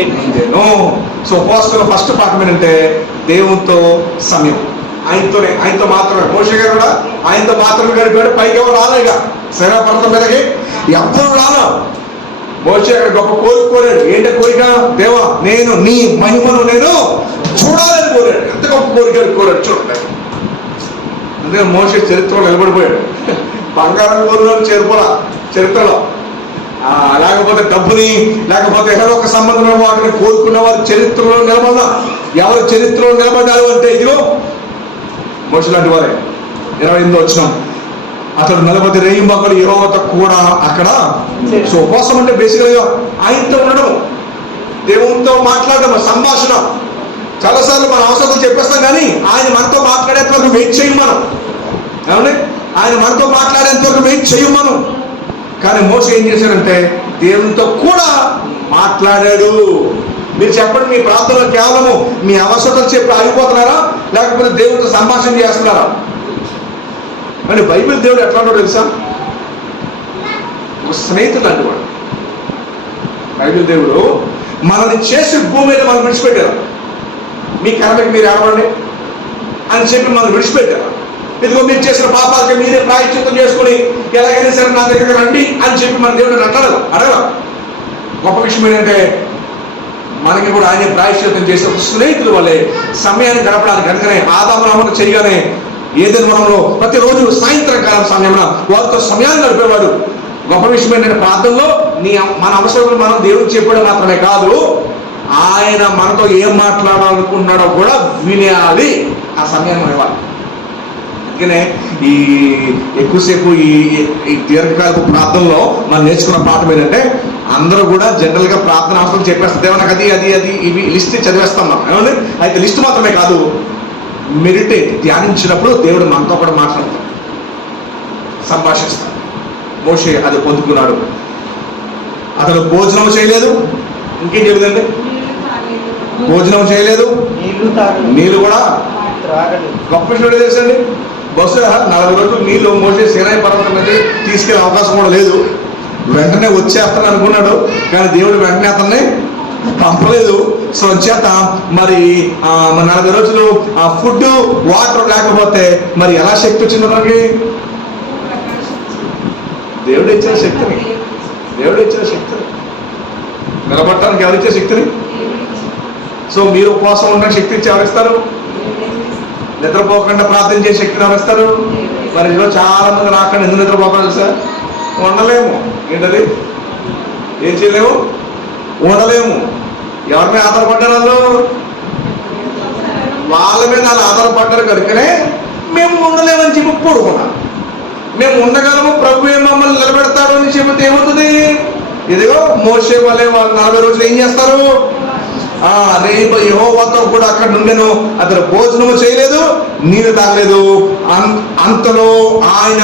ఉండెను. సో ఉపవాసంలో ఫస్ట్ పాఠం ఏంటంటే దేవునితో సమయం, ఆయనతో మాత్రమే. మోషే గారు కూడా ఆయనతో మాత్రమే గడిపాడు. పైకి ఎవరు రాలేగా, సరే పర్వతం మీదకి ఎవరు రాలా. మోషే గారు గొప్ప కోరిక కోరాడు. ఏంటో కోరిక? దేవా నేను నీ మహిమను నేను చూడాలని కోరాడు. ఎంత గొప్ప కోరిక కోరాడు చూడండి. అందుకే మోషే చరిత్రలో నిలబడిపోయాడు. బంగారం కోరిన చేరుకోరా చరిత్రలో, లేకపోతే డబ్బుని, లేకపోతే ఏదో ఒక సంబంధమైన వాటిని కోరుకున్న వారు చరిత్రలో నిలబడాల. ఎవరు చరిత్రలో నిలబడ్డారు అంటే ఇదిగో మోషే లాంటి వారే. 28వ వచనం, అతడు 40 రేయింబగళ్ళు యెహోవాతో కూడా అక్కడ. సో ఉపవాసం అంటే బేసికల్గా ఆయనతో ఉండడం, దేవునితో మాట్లాడడం, సంభాషణ. చాలాసార్లు మన అవసరం చెప్పేస్తాం, కానీ ఆయన మనతో మాట్లాడేంత వరకు వెయిట్ చేయం మనం. ఏమండి, ఆయన మనతో మాట్లాడేంత వరకు వెయిట్ చేయం మనం. కానీ మోషే ఏం చేశాడంటే దేవునితో కూడా మాట్లాడాడు. మీరు చెప్పండి, మీ ప్రార్థనలో కేవలము మీ అవసరతలు చెప్పి ఆగిపోతున్నారా, లేకపోతే దేవునితో సంభాషణ చేస్తున్నారా? అంటే బైబిల్ దేవుడు ఎట్లా ఉంటాడో తెలుసా? ఒక స్నేహితుడు లాంటి వాడు. బైబిల్ దేవుడు మనల్ని చేసి భూమి మీద మనం విడిచిపెట్టారు. మీ కర్మకి మీరు ఏడవండి అని చెప్పి మనం విడిచిపెట్టారు. ఇదిగో మీరు చేసిన పాపాలకి మీరే ప్రాయశ్చిత్తం చేసుకుని ఎలాగైనా సరే నా దగ్గర రండి అని చెప్పి మన దేవుడిని అడగల. గొప్ప విషయం ఏంటంటే మనకి కూడా ఆయన ప్రాయశ్చిత్తం చేసే ఒక స్నేహితుల వల్లే సమయాన్ని గడపడానికి. అందుకనే ఆదాము చేయగానే ఏదైనా వనంలో ప్రతిరోజు సాయంత్రకాలం సమయంలో వారితో సమయాన్ని గడిపేవాడు. గొప్ప విషయం ఏంటంటే ప్రార్థనలో మన అవసరాలు మనం దేవుడికి చెప్పడం మాత్రమే కాదు, ఆయన మనతో ఏం మాట్లాడాలనుకున్నాడో కూడా వినాలి. ఆ సమయాన్ని మనం ఇవ్వాలి. అందుకనే ఈ ఎక్కువసేపు ఈ దీర్ఘకాలపు ప్రార్థనలో మనం నేర్చుకున్న పాఠం ఏంటంటే అందరూ కూడా జనరల్గా ప్రార్థన అవసరం చెప్పేస్తారు. దేవా నాకు అది ఇవి లిస్ట్ చదివేస్తాం మనం. ఏమండి, అయితే లిస్ట్ మాత్రమే కాదు, మెడిటేట్ ధ్యానించినప్పుడు దేవుడు మనతో కూడా మాట్లాడతాడు, సంభాషిస్తాడు. మోషే అది పొందుకున్నాడు. అతడు భోజనం చేయలేదు. ఇంకేం చెబుదండి? భోజనం చేయలేదు, నీళ్ళు కూడా గొప్ప విషయం తెలుసండి. బహుశా 40 రోజులు నీళ్ళు మోసే సీనాయి పర్వతం మీద తీసుకెళ్ళే అవకాశం కూడా లేదు. వెంటనే వచ్చేస్తాను అనుకున్నాడు, కానీ దేవుడు వెంటనే అతన్ని పంపలేదు. సో చేత మరి 40 రోజులు ఫుడ్ వాటర్ లేకపోతే మరి ఎలా శక్తి వచ్చింది మనకి? దేవుడు ఇచ్చిన శక్తిని నిలబడటానికి ఎవరిచ్చే శక్తిని? సో మీరు ఉపవాసం ఉన్న శక్తి ఇచ్చి ఎవరిస్తారు? నిద్రపోకుండా ప్రార్థన చేసే శక్తిని ఎవరిస్తారు? మరి ఇందులో చాలా మంది రాకుండా ఎందుకు నిద్రపోవాలి సార్? ఉండలేము. ఏంటది? ఏం చేయలేము, ఉండలేము. ఎవరి మీద ఆధారపడ్డారు? వాళ్ళ మీద వాళ్ళు ఆధారపడ్డారు కనుకనే మేము ఉండలేమని చెప్పి పడుకున్నాం. మేము ఉండగలము, ప్రభు మమ్మల్ని నిలబెడతాడు అని చెబితే ఏమవుతుంది? ఇదిగో మోషే వలె వాళ్ళు 40 రోజులు ఏం చేస్తారు? రేపు యెహోవాతో కూడా అక్కడ ఉండెను. అతను భోజనము చేయలేదు, నీరు తాగలేదు. అంతలో ఆయన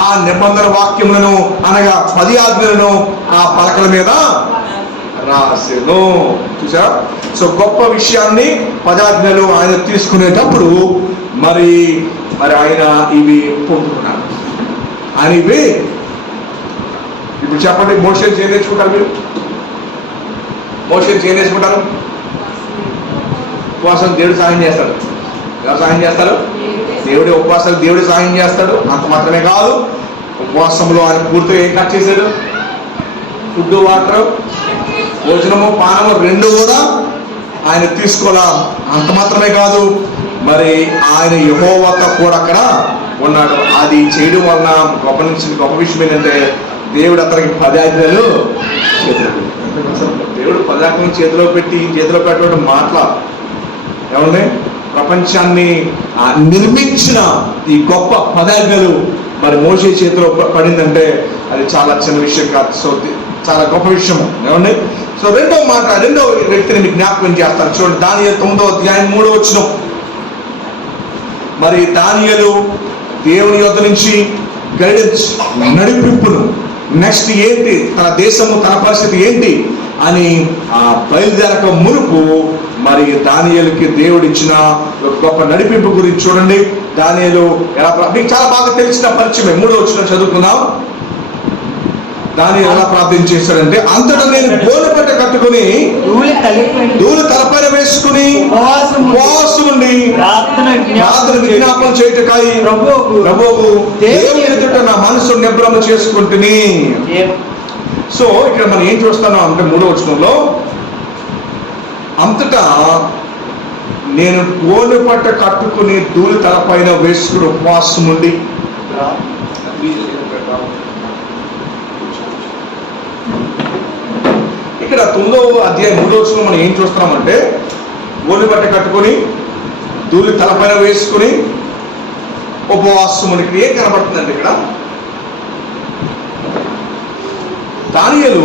ఆ నిబంధన వాక్యములను అనగా 10 ఆజ్ఞలను ఆ పలకల మీద రాసెను. చూసారా? సో గొప్ప విషయాన్ని 10 ఆజ్ఞలు ఆయన తీసుకునేటప్పుడు మరి ఆయన ఇవి పొందుకున్నారు. ఆయన ఇవి ఇప్పుడు చెప్పండి, మోషేని చేయ నేర్చుకుంటారు మీరు? మోషేని చేయ నేర్చుకుంటారు? ఉపవాసం దేవుడు సహాయం చేస్తాడు. ఎవరు సహాయం చేస్తారు? దేవుడి ఉపవాసాలు దేవుడు సహాయం చేస్తాడు. అంత మాత్రమే కాదు, ఉపవాసంలో ఆయన పూర్తిగా ఏం కట్ చేశాడు? ఫుడ్ వాటర్ భోజనము పానము రెండు కూడా ఆయన తీసుకోవాలా. అంత మాత్రమే కాదు, మరి ఆయన యెహోవాతో కూడా అక్కడ ఉన్నాడు. అది చేయడం వలన గొప్ప విషయం ఏంటంటే దేవుడు అతనికి 10 ఆజ్ఞలు చేతిలో పెట్టి, దేవుడు 10 ఆజ్ఞలు చేతిలో పెట్టడం మాటల ఏమండి, ప్రపంచాన్ని నిర్మించిన ఈ గొప్ప 10 ఆజ్ఞలు మరి మోషే చేతిలో పడిందంటే అది చాలా చిన్న విషయం కాదు. సో చాలా గొప్ప విషయము ఏమండి. సో రెండో వ్యక్తిని మీకు జ్ఞాపకం చేస్తారు. చూడండి, దానియేలు 9వ అధ్యాయం 3వ వచనం. మరి దానియేలు దేవుని యొద్ద నుంచి గైడెన్స్, నడిపింపును, నెక్స్ట్ ఏంటి, తన దేశము తన పరిస్థితి ఏంటి అని బయలుదేరక మునుపు మరి దానియేలుకి దేవుడు ఇచ్చిన గొప్ప నడిపింపు గురించి చూడండి. దానియేలు ఎలా, మీకు చాలా బాగా తెలిసిన పరిచయమే. 3వ వచనం చదువుకుందాం. దానియేలు ఎలా ప్రార్థన చేశాడంటే, అంతటా నేను గోనెపట్ట కట్టుకుని ధూళి తలపైన వేసుకుని ఉపవాసం ఉండి ప్రార్థన విజ్ఞాపన చేయుటకై ప్రభువుకు దేవుని ఎదుట నా మనసు నిబ్రమ చేసుకుంటుని. సో ఇక్కడ మనం ఏం చూస్తున్నాం అంటే 3వ వచనంలో, అంతటా నేను గోనెపట్ట కట్టుకుని ధూళి తలపైన వేసుకుని ఉపవాసం ఉండి. ఇక్కడ 9వ అధ్యాయం 3వ వచనంలో మనం ఏం చూస్తున్నామంటే, గోనెపట్ట కట్టుకొని ధూళి తలపైన వేసుకుని ఉపవాసం ఉండి. ఇక్కడ ఏం కనబడుతుందండి, ఇక్కడ దానియేలు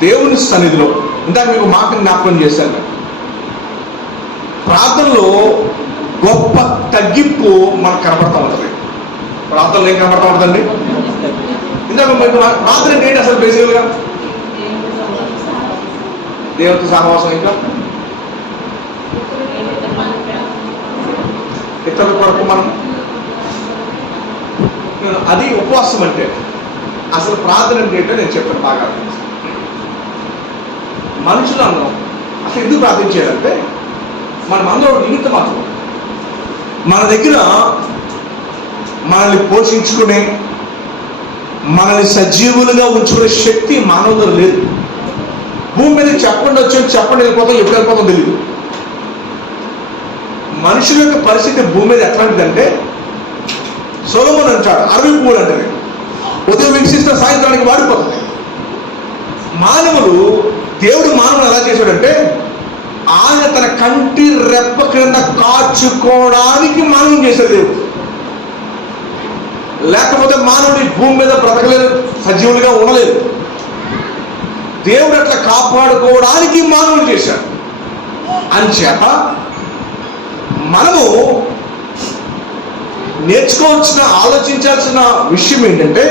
దేవుని సన్నిధిలో, ఇందాక మీకు మాటను జ్ఞాపకం చేశాను, ప్రార్థనలో గొప్ప తగ్గింపు మనకు కనబడతా ఉంటుంది. ప్రార్థనలో ఏం కనబడతా ఉంటుందండి? ఇందాక మీకు ప్రార్థన ఏంటి అసలు బేసికల్గా? దేవుడితో సహవాసం, ఇంకా ఇతరుల కొరకు మనం, అది ఉపవాసం అంటే. అసలు ప్రార్థన ఏంటో నేను చెప్పాను బాగా. మనుషులు అన్నాం అసలు ఎందుకు ప్రార్థించేయాలంటే, మనం అందరూ నిమిత్తం మాత్రం, మన దగ్గర మనల్ని పోషించుకునే, మనల్ని సజీవులుగా ఉంచుకునే శక్తి మానవులు లేదు. భూమి మీద చెప్పండి వచ్చి చెప్పండి వెళ్ళిపోతాం, ఎప్పుడు వెళ్ళిపోతాం తెలియదు. మనుషుల యొక్క పరిస్థితి భూమి మీద ఎట్లాంటిదంటే, సొలొమోను అంటాడు 60 పువ్వులు అంటే ఉదయం వికసిస్తే సాయంత్రానికి వాడిపోతుంది. మానవులు, దేవుడు మానవులు ఎలా చేశాడంటే, ఆయన తన కంటి రెప్ప క్రింద కాచుకోవడానికి మానవుని చేశాడు దేవుడు. లేకపోతే మానవుడు ఈ భూమి మీద బ్రతకలేదు, సజీవులుగా ఉండలేదు. దేవుడు అట్లా కాపాడుకోవడానికి మానవుడు చేశాడు. అంచేత మనము నేర్చుకోవాల్సిన, ఆలోచించాల్సిన విషయం ఏంటంటే,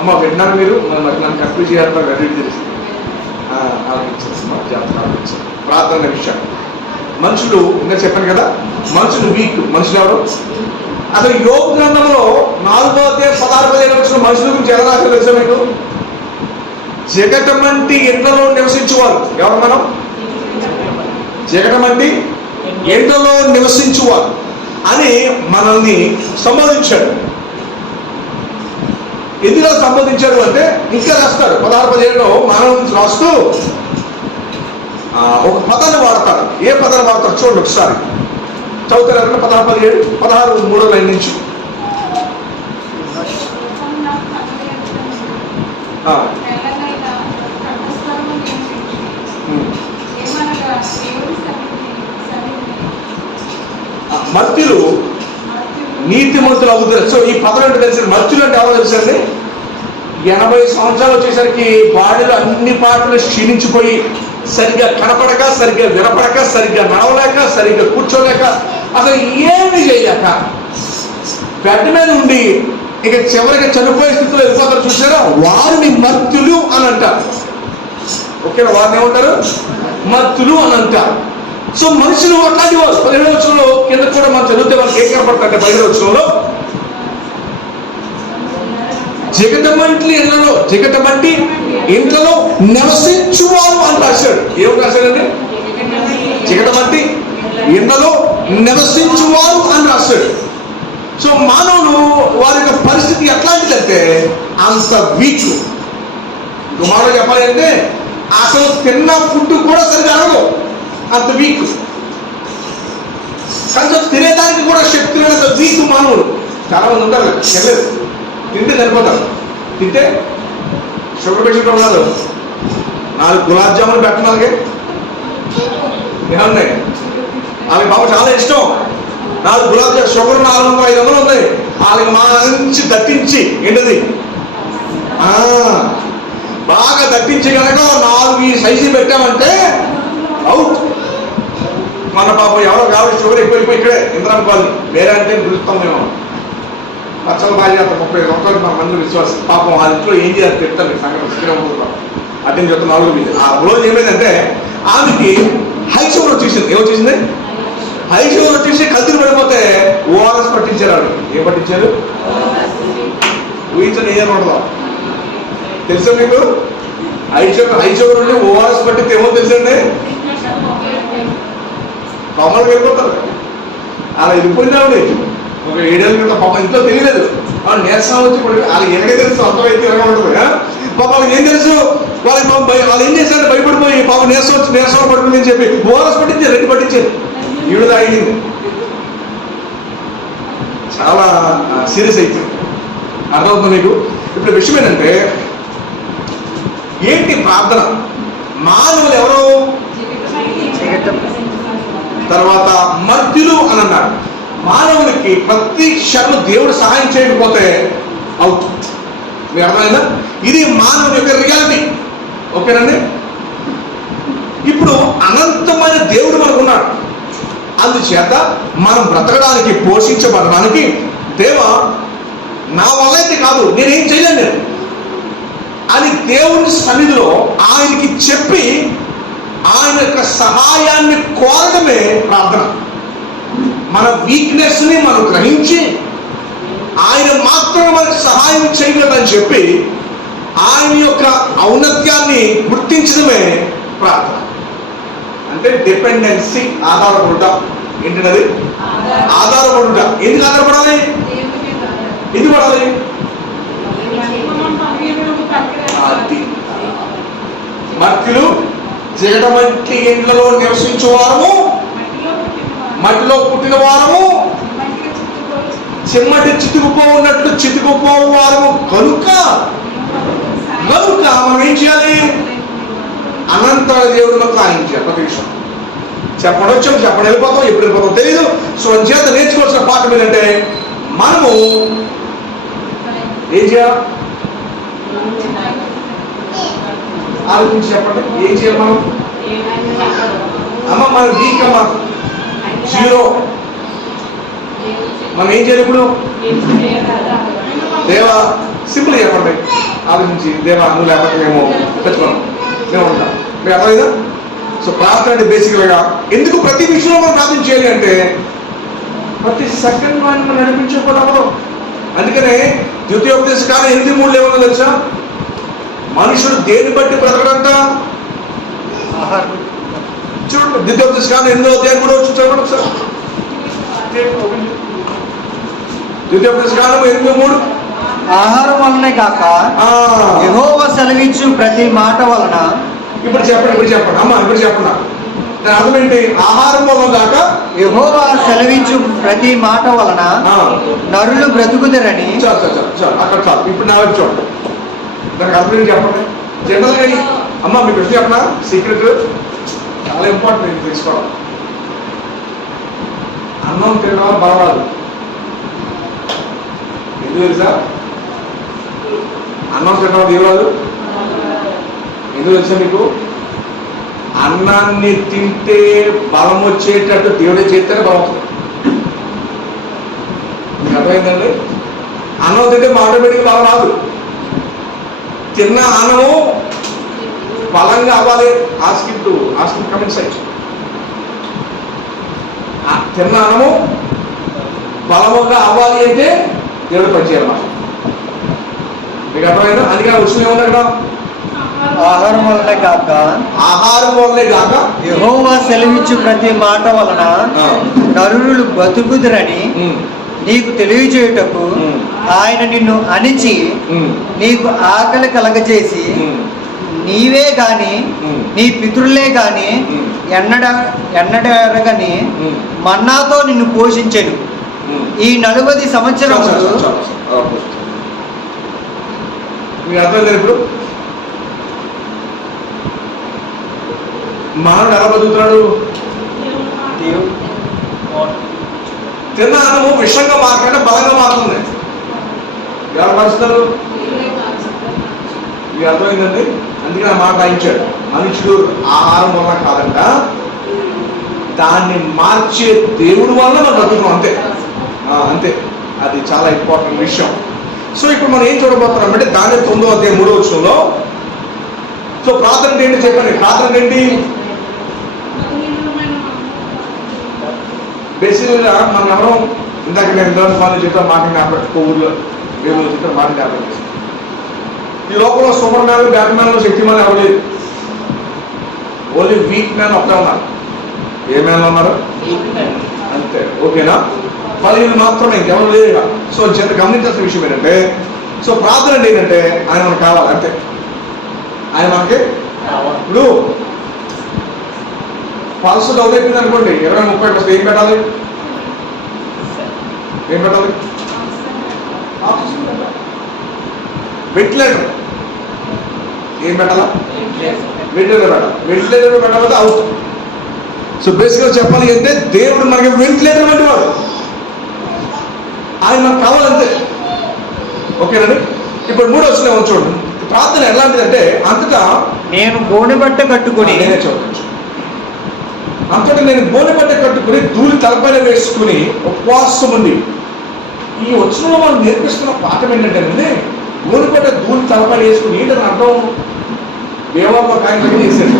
అమ్మ విన్నాను మీరు నన్ను కన్ఫ్యూజ్ చేయాలి, రెడీ తెలిసి ఆలోచించారు ప్రార్థన విషయం. మనుషులు ఇంకా చెప్పాను కదా, మనుషులు వీక్. మనుషులు ఎవరు? అసలు యోబు గ్రంథంలో 4వ అధ్యాయం 16-17 వచ్చిన మనుషుల గురించి ఎలా రాశారు తెలుసా మీకు? జగటమంటి ఎండలో నివసించువారు. ఎవరు మనం? జగటమంటి ఎండలో నివసించువారు అని మనల్ని సంబోధించాడు. ఎందులో సంబోధించాడు అంటే, ఇంకా రాస్తాడు 16-17లో మానవుని రాస్తూ ఒక పదాన్ని వాడతాడు. ఏ పదాన్ని వాడతాడు చూడండి ఒకసారి. చదువుతారు 16-17, 16 3వ లైన్ నుంచి. మర్త్యులు నీతిమంతులు అవుతారు. సో ఈ పదం అంటే తెలిసి, మర్త్యులు అంటే ఎవరో తెలుసండి? 80 సంవత్సరాలు వచ్చేసరికి బాడీలో అన్ని పాటలు క్షీణించిపోయి, సరిగ్గా కనపడక, సరిగ్గా వినపడక, సరిగ్గా నడవలేక, సరిగ్గా కూర్చోలేక, అసలు ఏమి చేయలేక బెడ్ మీద ఉండి ఇక చివరికి చనిపోయే స్థితిలో వెళ్ళిపోతారు చూసారా, వారిని మర్త్యులు అని అంటారు. ఓకేనా? వారిని ఏమంటారు? మర్త్యులు అని అంటారు. సో మనుషులు అట్లాంటి వారు. 17వ వచనంలో కింద కూడా మనం చదివితే మనకి ఏం కనపడతారంటే, 17వ వచనంలో జగటమంటి ఇంట్లో నివసించువారు అని రాశాడు. ఏమిటి రాశాడండి? జగటమంటి ఇంట్లో నివసించువారు అని రాశాడు. సో మానవుడు వారి యొక్క పరిస్థితి ఎట్లాంటిదంటే, అంత వీక్, టుమారో చెప్పాలి అంటే అసలు తిన్న ఫుడ్ కూడా సరిగా అరగదు, అంత వీక్. కొంచెం తినేదానికి కూడా శక్తి లేనంత వీక్ మానవుడు. చాలా మంది ఉంటారు తినలేదు, తింటే సరిపోతారు. తింటే షుగర్ పేషెంట్ ఉన్నారు, 4 గులాబ్ జాములు పెట్టడం అలాగే ఏమన్నాయి వాళ్ళకి బాబు చాలా ఇష్టం. 4 గులాబ్ జామున్ షుగర్ 400-500 ఉంది. వాళ్ళకి మంచి దట్టించి ఏంటది బాగా దట్టించి కనుక 4 ఈ సైజు పెట్టామంటే అవుట్. మన పాపం ఎవరో కావాలి షుగర్ ఎక్కువైపోయి ఇక్కడే ఇంద్రాన్ని కావాలి వేరే అంటే పిలుస్తాం మేము. పచ్చల భార్య 30 సంవత్సరాలు మన మంది విశ్వాసం. పాపం వాళ్ళ ఇంట్లో ఏం చేయాలి చెప్తాను మీకు సంగతి. ఇక్కడే ఉంటుంది అటెండ్ చెప్తాను 4 మీద. ఆ రోజు ఏమైందంటే ఆమెకి హై షుగర్ వచ్చేసింది. ఏమొచ్చేసింది? హై షుగర్ వచ్చేసి కత్తిని పడిపోతే ఓఆర్ఎస్ పట్టించారు. ఆవిడ ఏం పట్టించారు? ఊహించండి ఏం ఉండదు తెలుసా మీకు? హై షుగర్ ఉంటే ఓఆర్ఎస్ పట్టితే ఏమో తెలుసండి, కామన్గా వెళ్ళిపోతారు. అలా వెళ్ళిపోయినావిడ ఒక 7 ఏళ్ళ క్రితం. పాపం ఇంట్లో తెలియలేదు, నీరసం వచ్చి పడి వాళ్ళకి ఎలాగే తెలుసు అర్థమైతే ఎలాగ ఉంటుంది. పాప వాళ్ళకి ఏం తెలుసు, వాళ్ళు ఏం చేశారు భయపడిపోయి పాప నీరసం పడుతుందని చెప్పి ఓఆర్ఎస్ పట్టించారు, 2 పట్టించారు. ఈవిడ తాగింది. చాలా సీరియస్ అయిపోయింది. అర్థమవుతుంది మీకు? ఇప్పుడు విషయం ఏంటంటే ఏంటి ప్రార్థన? మానవులు ఎవరు? తర్వాత మర్త్యులు అని అన్నారు. మానవునికి ప్రతి క్షణం దేవుడు సహాయం చేయకపోతే అవుతుంది. మీకు అర్థమైందా? ఇది మానవుని యొక్క రియాలిటీ. ఓకేనండి? ఇప్పుడు అనంతమైన దేవుడు మనకున్నాడు. అందుచేత మనం బ్రతకడానికి, పోషించబడడానికి దేవ నా వల్ల అయితే కాదు, నేనేం చేయలేను నేను అని దేవుని సన్నిధిలో ఆయనకి చెప్పి ఆయన యొక్క సహాయాన్ని కోరడమే ప్రార్థన. మన వీక్నెస్ ని మనం గ్రహించి ఆయన మాత్రమే మనకు సహాయం చేయగలదని చెప్పి ఆయన యొక్క ఔన్నత్యాన్ని గుర్తించడమే ప్రార్థన. అంటే డిపెండెన్సీ, ఆధారపడుట. ఏంటది? ఆధారపడుట. ఎందుకు ఆధారపడాలి? ఎందుకు పడాలి? మర్త్యులు జగడమంటి ఇండ్లలో నివసించువారము, మట్టిలో పుట్టిన వారము, చిమ్మటి చితుకుపోన్నట్లు చితుకుపోవారము కనుక మనం ఏం చేయాలి? అనంత దేవుడు మాకు సహాయం చేయాలి. ప్రతి విషయం చెప్పడం వచ్చాము, చెప్పడం వెళ్ళిపోతాం, ఎప్పుడు వెళ్ళిపోతాం తెలియదు. సో చేత నేర్చుకోవాల్సిన పాఠం ఏంటంటే మనము ఏం చేయాలి? ఆలోచించి చెప్పండి. ఏం చేయాలి మనం? అమ్మ మన వీక్ అమ్మ 0. మనం ఏం చేయాలి ఇప్పుడు? దేవా సింపుల్ చెప్పండి. ఆలోచించి దేవా నువ్వు లేకపోతే మేము తెచ్చుకోం, మేము ఉంటాం. మీకు అర్థమైందా? సో ప్రార్థన అంటే బేసిక్గా ఎందుకు ప్రతి విషయంలో మనం ప్రార్థన చేయాలి అంటే ప్రతి సెకండ్ మనం నడిపించకూడదు. అందుకనే ద్వితీయోపదేశ కాలం 8:3 ఏమన్నా తెలుసా? మనుషుడు దేని బట్టి బ్రతకడంట? చూడండి, ద్వితీయోపదేశ కాలం 8:3 చూడండి ఒకసారి. ద్వితీయోపదేశ కాలం 8:3 ఆహారం వలనే కాక యెహోవా సెలవిచ్చు ప్రతి మాట వలన. ఇప్పుడు చెప్పండి అమ్మ, ఇప్పుడు చెప్పండి. దాని అర్థం ఏంటి? ఆహారం వలన కాక యెహోవా సెలవిచ్చు ప్రతి మాట వలన నరులు బ్రతుకుదరని. చాలు అక్కడ చాలు. ఇప్పుడు నా వైపు చూడండి. దానికి అర్థం ఏంటి చెప్పండి. జనరల్గా అమ్మ మీకు విషయం చెప్పనా? సీక్రెట్ చాలా ఇంపార్టెంట్ ఇది తెలుసుకోవడం. అన్నం తినడం పర్వాలేదు. ఎందుకు తెలుసా? అన్నం తినడం దేవురాదు. ఎందుకు తెలుసా మీకు? అన్నాన్ని తింటే బలం వచ్చేటట్టు దేవుడే చేస్తేనే బలం అవుతుంది. మీకు అర్థమైందండి? అన్నం తింటే ఆటోమేటిక్గా బలం రాదు. తిన్న అన్నము బలంగా అవ్వాలి. ఆస్కిప్ కమెంట్ సైట్. తిన్న అన్నము బలముగా అవ్వాలి అంటే దేవుడు పనిచేయాలన్నమాట. మీకు అర్థమైందా? అందుకే వచ్చిన ఏమన్నా అక్కడ ఆహారం వలనే కాక యెహోవా సెలవిచ్చు ప్రతి మాట వలన నరులు బతుకుదురని నీకు తెలియజేయుటకు ఆయన నిన్ను అణిచి నీకు ఆకలి కలగజేసి నీవే గాని నీ పితరులే గాని ఎన్నడెరగని మన్నాతో నిన్ను పోషించెను. ఈ 40 సంవత్సరములు మీకు అర్థమైంది. ఇప్పుడు మానవుడు ఎలా బతుకుతున్నాడు? తిన్న అన్నము విషంగా మారకుండా బలంగా మారుతుంది. ఎలా మారుస్తున్నారు? మీకు అర్థమైందండి. అందుకని ఆ మాట రాయించాడు, మనుషుడు ఆహారం వల్ల కాదంట, దాన్ని మార్చే దేవుడు వల్ల మనం బతుకున్నాం. అంతే అంతే. అది చాలా ఇంపార్టెంట్ విషయం. సో ఇప్పుడు మనం ఏం చూడబోతున్నాం అంటే దాని 9వ అధ్యాయం 3వ వచనంలో. సో ప్రార్థన ఏంటి చెప్పండి. ప్రార్థన ఏంటి? బేసిక్గా మనం ఎవరో ఇందాక నేను వాళ్ళు చెప్పిన మాట జ్ఞాపకం, ఊళ్ళో దేవుళ్ళు చెప్పిన మాట జ్ఞాపకం చేస్తాం. ఈ లోపల super man, bat man, Shaktimaan ఎవరు లేదు. ఓన్లీ వీక్ మ్యాన్ ఒకటే ఉన్నారు. ఏ మ్యాన్ ఉన్నారు? అంతే. ఓకేనా? వాళ్ళు మాత్రమే, ఇంకెవరు లేదు. సో చేత గమనించాల్సిన విషయం ఏంటంటే, సో ప్రార్థన ఏంటంటే ఆయన మనకు కావాలి. అంతే. ఆయన మనకి ఇప్పుడు పల్స్ డౌన్ అయిపోయింది అనుకోండి, 20-30 వస్తే ఏం పెట్టాలి? ఏం పెట్టాలి? వెంటిలేటర్. ఏం పెట్టాలా? వెంటిలేటర్ పెట్టాలి. వెంటిలేటర్ పెట్టకపోతే అవుట్. సో బేసిక్గా చెప్పాలి అంటే దేవుడు మనకి వెంటిలేటర్ వంటి వాడు. ఆయన మనకు కావాలంతే. ఓకేనండి. ఇప్పుడు 3వ వచనం చూడండి. ప్రార్థన ఎలాంటిదంటే, అంతటా నేను గోనెబట్ట కట్టుకుని, నేనే చూడవచ్చు, అంతటా నేను గోనెబట్ట కట్టుకుని ధూళి తలపైన వేసుకుని ఉపవాసం ఉండి. ఈ వచనంలో మనం నేర్పిస్తున్న పాఠం ఏంటంటే, గోనెబట్ట ధూళి తలపైన వేసుకుని ఏంటని అర్థం? దేవాలయంలో కార్యక్రమం చేశాడు.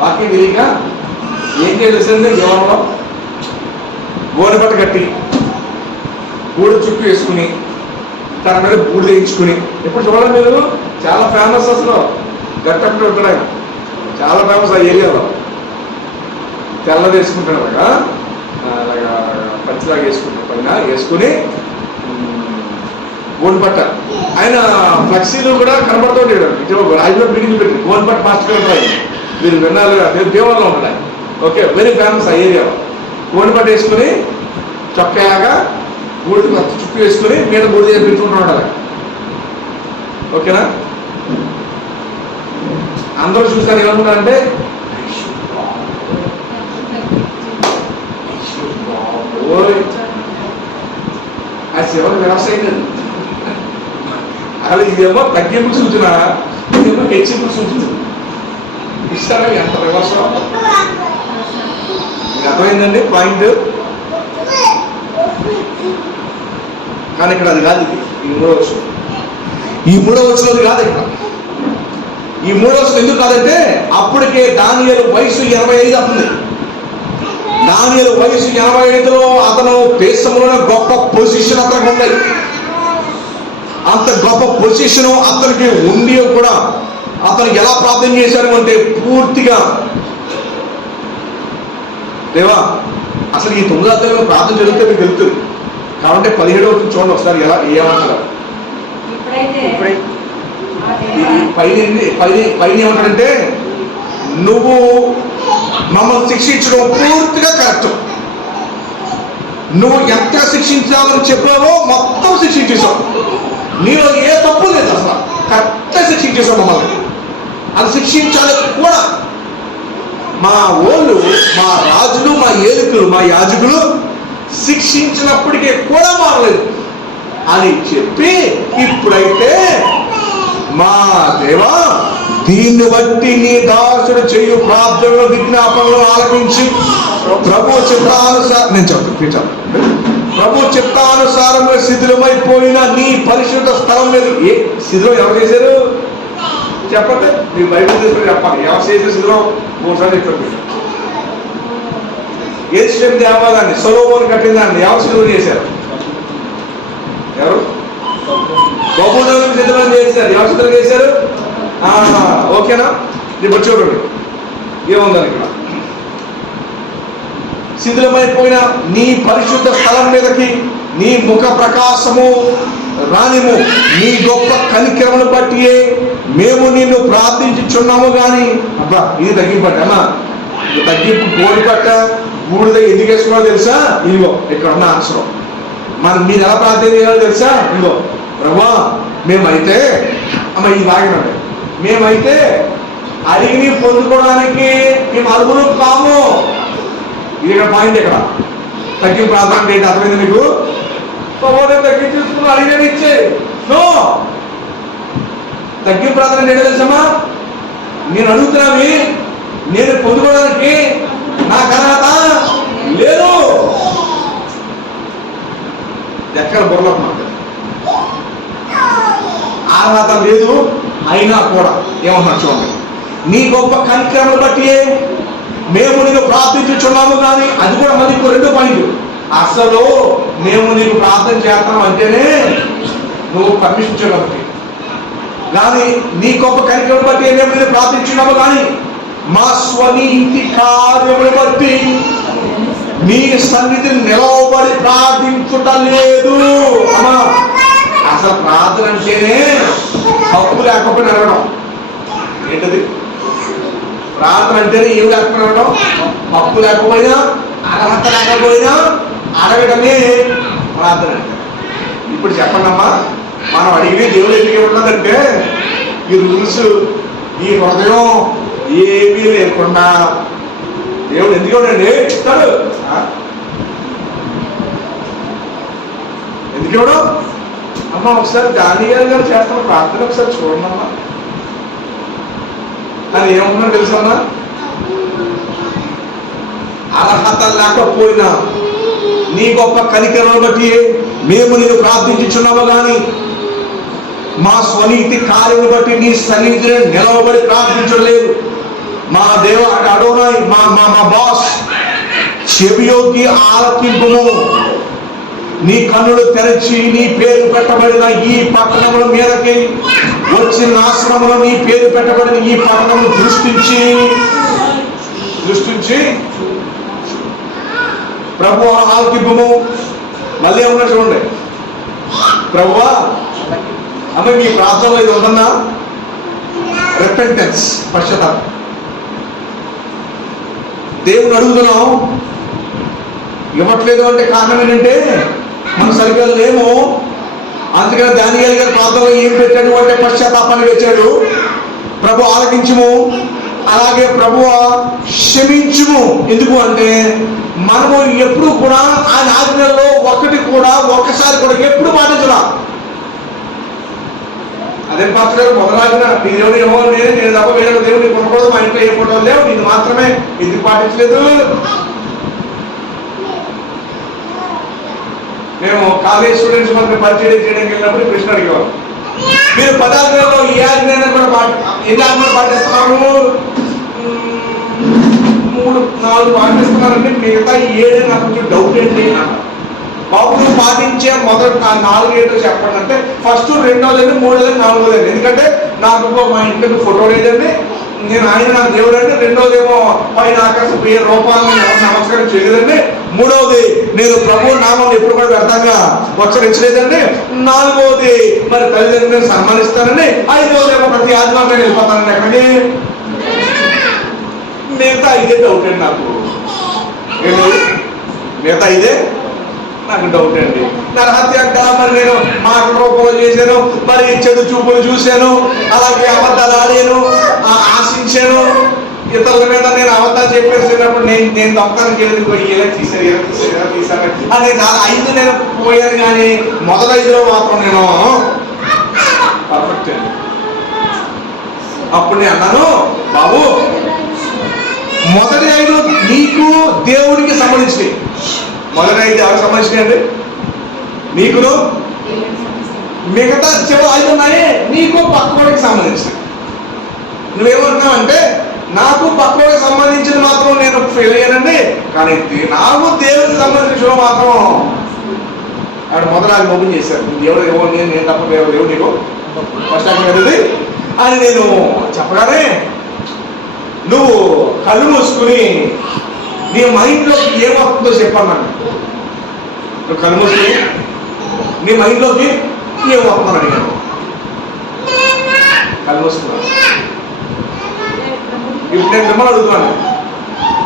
వాక్యం తెలియక ఏం చేయాల్సిందే, దేవాలయంలో గోనెబట్ట కట్టి బూడిద చుట్టూ వేసుకుని తన మీద బూడిద వేయించుకుని. ఇప్పుడు చూడండి మీరు, చాలా ఫేమస్ అసలు గట్టప్పుడు ఉంటాడు ఆయన, చాలా ఫేమస్ ఆ ఏరియాలో. తెల్లది వేసుకుంటాడు, అలాగా పచ్చిలాగా వేసుకుంటాడు, పైన వేసుకుని గోనెపట్ట. ఆయన ఫ్లెక్సీలు కూడా కనబడుతూ ఉంటాడు. ఇటు రాజమండ్రి బిల్డింగ్ పెట్టి గోనెపట్ట మాస్టర్ ఉంటాయి, మీరు విన్నారు. దేవాలయంలో ఉంటాడు ఆయన. ఓకే, వెరీ ఫేమస్ ఆ ఏరియాలో. గోనెపట్ట వేసుకుని చొక్కాగా బూడిద చుట్టూ వేసుకుని మీద బూడిద పెట్టుకుంటున్నాడు అలా. ఓకేనా? అందరూ చూసారు ఏమనుకుంటారంటే, ఆ శివకు వ్యవసాయం లేదు. అలా ఇదేమో తగ్గింపు సూచన, ఇదేమో హెచ్చింపు సూచన. ఇస్తారా ఎంత వ్యవసాయం? అర్థమైందండి పాయింట్? కానీ ఇక్కడ అది కాదు. ఈ 3వ వచనం, ఈ 3వ వచనం కాదు. ఇక్కడ ఈ 3వ వచనం ఎందుకు కాదంటే, అప్పటికే దానియేలు వయసు 85 అవుతుంది. దానియేలు వయసు 85లో అతను దేశంలోనే గొప్ప పొజిషన్ అతనికి ఉంది. అంత గొప్ప పొజిషన్ అతనికి ఉండి కూడా అతనికి ఎలా ప్రార్థన చేశాడు అంటే, పూర్తిగా దేవా, అసలు ఈ 9వ అధ్యాయంలో ప్రార్థన జరిగితే మీకు వెళ్తుంది కాబట్టి 17వ వచనం చూడండి ఒకసారి. ఎలా ఏమంటారు? పైన ఏమంటాడంటే, నువ్వు మమ్మల్ని శిక్షించడం పూర్తిగా కరెక్ట్. నువ్వు ఎంత శిక్షించాలని చెప్పావో మొత్తం శిక్షించేసావు. నీలో ఏ తప్పు లేదు, అసలు కరెక్ట్గా శిక్షించేసావు మమ్మల్ని. అది శిక్షించాలి కూడా. మా ఓళ్ళు, మా రాజులు, మా ఏలికలు, మా యాజకులు శిక్షించినప్పటికీ కూడా మారలేదు అని చెప్పి, ఇప్పుడైతే మా దేవా, దీన్ని బట్టి నీ దాసుడు చేయు ప్రార్థనలు, విజ్ఞాపనలు ఆలకించి ప్రభు చిత్తానుసారం, నేను చెప్తాను, ప్రభు చిత్తానుసారంగా శిథిలమైపోయిన నీ పరిశుద్ధ స్థలం మీద. ఏ శిథిలం ఎవరు చేశారు చెప్పండి? మీ బైబిల్ తీసుకొని చెప్పాలి. ఎవరు చేసే శిథిలం 3 సార్లు చెప్పండి. యెరూషలేము దేవాలయాన్ని సొలొమోను కట్టిన దాన్ని ఎవరు శిథిలం చేశారు? ఎవరు? బబులోను శిథిలం చేశారు. ఎవరు శిథిలం చేశారు? ఓకేనా? ఇప్పుడు చూడండి ఏముందని ఇక్కడ. శిథిలమైపోయిన నీ పరిశుద్ధ స్థలం మీదకి నీ ముఖ ప్రకాశము రానిము, నీ గొప్ప కనికరమును బట్టి మేము నిన్ను ప్రార్థించుచున్నాము కానీ, అబ్బా ఇది తగ్గింపట్టమ్మా, తగ్గింపు కోడి పట్ట బూడిద ఎందుకు వేసుకున్నావో తెలుసా? ఇదిగో ఇక్కడ ఉన్న ఆశ్రమం. మీరు ఎలా ప్రార్థన చేయాలో తెలుసా? ఇదిగో ప్రభువా, మేమైతే అమ్మ ఇది బాగినండి, మేమైతే అడిగి పొందుకోవడానికి మేము అర్హులు కాము. ఇది ఇక్కడ పాయింట్. ఇక్కడ తగ్గింపు ప్రార్థన అంటే ఏంటి అర్థమైంది మీకు? తగ్గించుకుని అడిగిన ఇచ్చే నో. తగ్గింపు ప్రార్థన అంటే ఏంటో తెలుసమ్మా? నేను అడుగుతున్నావి, నేను పొందుకోవడానికి నాకు అర్హత లేదు. ఎక్కడ బుర్రమాట అర్హత లేదు, అయినా కూడా ఏమన్నా చూడండి, నీ గొప్ప కనికరమును బట్టి మేము నీకు ప్రార్థించుచున్నాము కానీ, అది కూడా మళ్ళీ ఇంకో 2 పాయింట్లు. అసలు మేము నీకు ప్రార్థన చేస్తాం అంటేనే నువ్వు పర్మిషన్ చేయగలవు. కానీ నీ గొప్ప కనికరమును బట్టి మేము నీకు ప్రార్థించున్నాము కానీ, మా స్వనీతి కార్యమును బట్టి నీ సన్నిధిని నిలవబడి ప్రార్థించుటలేదు. అమ్మా, అసలు ప్రార్థన అంటేనే హక్కు లేకపోయినా అడగడం. ఏంటది? ప్రార్థన అంటేనే ఏమి లేకపోయినా అడగడం, హక్కు లేకపోయినా అర్హత లేకపోయినా అడగడమే ప్రార్థన అంటే. ఇప్పుడు చెప్పండి అమ్మా, మనం అడిగి దేవుడు ఎందుకు ఉన్నదంటే, ఈ రూల్స్, ఈ హృదయం ఏమీ లేకుండా దేవుడు ఎందుకు ఇవ్వడండి? ఇస్తాడు. ఎందుకు ఇవ్వడం? అమ్మ ఒకసారి దానియేలు గారు చేస్తున్న ప్రార్థన ఒకసారి చూడండి అమ్మా అని ఏమన్నా తెలుసమ్మా? అర్హత లేకపోయినా నీ గొప్ప కనికరమును బట్టి మేము నేను ప్రార్థించుచున్నాము కానీ, మా స్వనీతి కార్యమును బట్టి నీ సన్నిధిని నిలవబడి ప్రార్థించలేదు. మా దేవ అడోనాయ్, మా మా మా బాస్, చెవియోగి ఆలకింపుము. నీ కన్నులు తెరచి నీ పేరు పెట్టబడిన ఈ పట్టణముల మీదకి వచ్చిన ఆశ్రమంలో నీ పేరు పెట్టబడిన ఈ పట్టణమును దృష్టించి ప్రభువా ఆలకింపుము. మళ్ళీ ఏమన్నా చూడండి, ప్రభువా అమ్మ మీ ప్రార్థనలో ఇది ఉందన్నా, రిపెంటెన్స్, పశ్చాత్తాపం. దేవుని అడుగుతున్నాం, ఇవ్వట్లేదు అంటే కారణం ఏంటంటే మనం సరిగ్గా లేము. అందుకని దానియేలు గారి ప్రార్థనలో ఏం పెట్టాడు అంటే పశ్చాత్తాపాన్ని పెట్టాడు. ప్రభు ఆలకించుము, అలాగే ప్రభు క్షమించుము. ఎందుకు అంటే మనము ఎప్పుడు కూడా ఆయన ఆజ్ఞల్లో ఒక్కసారి కూడా ఎప్పుడు పాటించరా. అదే పాత్ర మొదలాగిన నీ దేవుడు ఏమో నేను తప్ప వేరే దేవుడిని కొనకూడదు, మా ఇంట్లో ఏ ఫోటోలు లేవు, నేను మాత్రమే ఎందుకు పాటించలేదు. మేము కాలేజ్ స్టూడెంట్స్ మనకి పరిచయం చేయడానికి వెళ్ళినప్పుడు ప్రశ్న అడిగేవారు, మీరు 10 ఆజ్ఞల్లో ఏ ఆజ్ఞ కూడా ఎన్ని ఆజ్ఞలు పాటిస్తున్నారు? 3-4 పాటిస్తున్నారంటే మిగతా 7 నాకు కొంచెం డౌట్ ఏంటి అన్న. బాబు నువ్వు పాటించే మొదటి 4 ఏంటో చెప్పండి అంటే, ఫస్ట్ 2వదండి, 3వదండి, 4వదండి. ఎందుకంటే నాకు మా ఇంటికి ఫోటో లేదండి, నేను ఆయన నాకు దేవుడు అంటే. 2వదేమో పైన ఆకాశం పేరు రూపాలను నమస్కారం చేయలేదండి. 3వది నేను ప్రభు నామం ఎప్పుడు కూడా వ్యర్థంగా ఉచ్చరించలేదండి. 4వది మరి తల్లిదండ్రులను సన్మానిస్తానండి. 5వదేమో ప్రతి ఆదివారం నేను వెళ్ళిపోతానండి. ఎక్కడికి? మిగతా ఇదే డౌట్ అండి నాకు. మిగతా ఇదే నాకు డౌట్ అండి. నరహత్య అంట, మరి నేను మాట రూపంలో చేశాను, మరి చెడు చూపులు చూశాను, అలాగే అబద్ధాలు ఆడాను, ఆశించాను, ఇతరుల మీద నేను అబద్ధాలు చెప్పేసినప్పుడు నేను దొంగతనానికి వెళ్ళి ఇలా తీసాను అని 5 నేను పోయాను. కానీ మొదటి 5లో మాత్రం నేను పర్ఫెక్ట్ అండి. అప్పుడు నేను అన్నాను, బాబు మొదటి 5 నీకు దేవుడికి సంబంధించినవి. మొదటి 5 ఎవరికి సంబంధించినవి అండి? నీకును. మిగతా చివరి 5 ఉన్నాయి నీకు పక్కవాడికి సంబంధించినవి. నువ్వేమంటున్నావు అంటే, నాకు పక్కవాడికి సంబంధించిన మాత్రం నేను ఫెయిల్ అయ్యానండి, కానీ నాకు దేవుడికి సంబంధించిన మాత్రం ఆవిడ మొదలు ఓపెన్ చేశారు. దేవుడు ఏమో నేను తప్ప దేవుడు నీకు ఫస్ట్ అది అని నేను చెప్పగానే, నువ్వు కళ్ళు మూసుకుని నీ మైండ్లోకి ఏమవుతుందో చెప్పన్నాను. నువ్వు కళ్ళు మూసుకుని నీ మైండ్లోకి ఏమవుతుందని అడిగాను. కళ్ళు మూసుకున్నాను. ఇప్పుడు నేను మిమ్మల్ని అడుగుతున్నాను,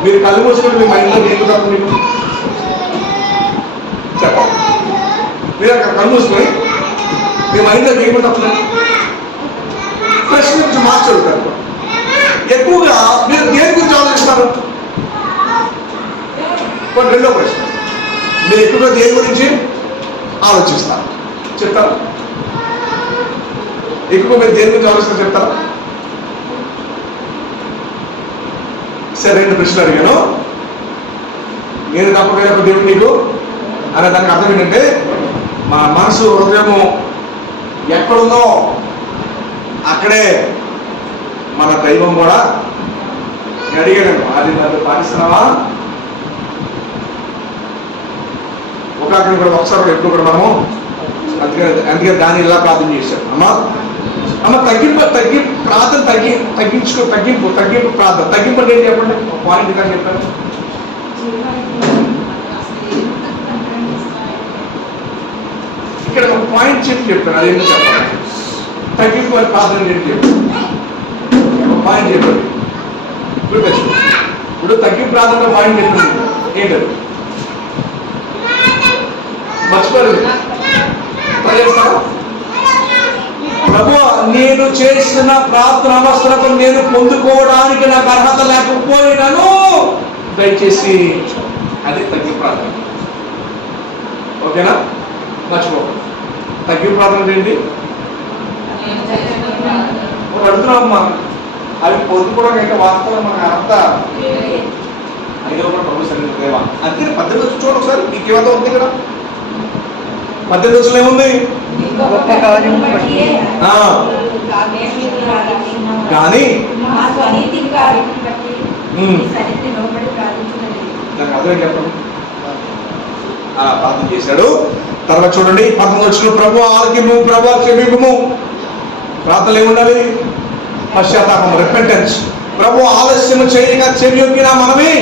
మీరు కళ్ళు మూసుకుంటే మీ మైండ్లో ఏం కాదు మీకు చెప్పండి. మీరు అక్కడ కళ్ళు మూసుకొని మీ మైండ్లో ఏమి తప్పులేదు ప్రశ్న గురించి మార్చడుతారు. ఎక్కువగా మీరు దేని గురించి ఆలోచిస్తారు? రెండో ప్రశ్న, మీరు ఎక్కువగా దేని గురించి ఆలోచిస్తారు చెప్తారా? ఎక్కువ మీరు దేని గురించి ఆలోచిస్తారు చెప్తారా? సరే, రెండు ప్రశ్నలు అడిగాను. నేను తప్పకుండా దేవుడు నీకు అనే దానికి అర్థం ఏంటంటే, మా మనసు హృదయము ఎక్కడుందో అక్కడే మన దైవం కూడా. అడిగాను, అది నన్ను పాటిస్తున్నావా? ఒకసారి కూడా ఎప్పుడు కూడా మనము అందుకే దాన్ని ఇలా ప్రార్థన చేశాం. అమ్మ తగ్గింపు ప్రార్థన. తగ్గింపు అంటే ఏంటి చెప్పండి, పాయింట్ ఇంకా చెప్పారు. ఇక్కడ ఒక పాయింట్ చెప్పాను, అదేంటో చెప్పాలి. తగ్గింపు అని ప్రార్థన ఏంటి చెప్పారు, ఒక పాయింట్ చెప్పారు. ఇప్పుడు తగ్గింపు ప్రార్థనలో పాయింట్ చెప్పింది ఏంటది మర్చిపోలేదు. ప్రభు, నేను చేసిన ప్రార్థన అవసరం నేను పొందుకోవడానికి నాకు అర్హత లేకపోయినాను, దయచేసి అది తగ్గి ప్రార్థన. ఓకేనా? మర్చిపోకండి. తగ్గి ప్రార్థన ఏంటి అడుగుతున్నామ్మా, అవి పొందుకోవడం అయితే వాస్తవం మనకు అర్హత అయినా కూడా ప్రభు సన్నిధి దేవా. అందుకే 18 చూడండి ఒకసారి, మీకు ఏమంతా ఉంది కదా. 18 ఏముంది? కానీ నాకు అదే చెప్పండి. ప్రార్థన చేశాడు. తర్వాత చూడండి 19 ప్రభు ఆలకిము, ప్రభు క్షమింపుము. ప్రార్థనలు ఏముండాలి? పశ్చాత్తాపం, రిపెంటెన్స్. ప్రభు ఆలస్యము చేయక చెవియొక్కిన మనమే.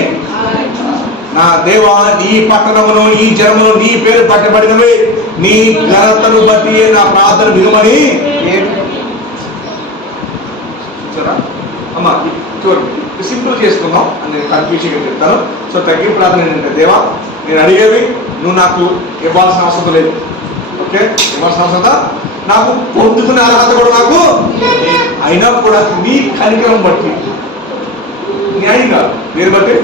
నా దేవా, ఈ పట్టణమును ఈ జనమును నీ పేరు పట్టబడినవి, నీ ఘనతను బట్టి నా ప్రార్థన వినుమని. అమ్మా చూడండి, సింపుల్ చేసుకుందాం అని నేను కన్ఫ్యూజన్గా చెప్తాను. సో తగ్గి ప్రార్థన ఏంటంటే, దేవా నేను అడిగేవి నువ్వు నాకు ఇవ్వాల్సిన అవసరం లేదు. ఓకే, ఇవ్వాల్సిన అవసరం నాకు పొందుకునే అర్హత కూడా నాకు అయినా కూడా నీ కనికరం బట్టి, న్యాయం కాదు, దేని బట్టి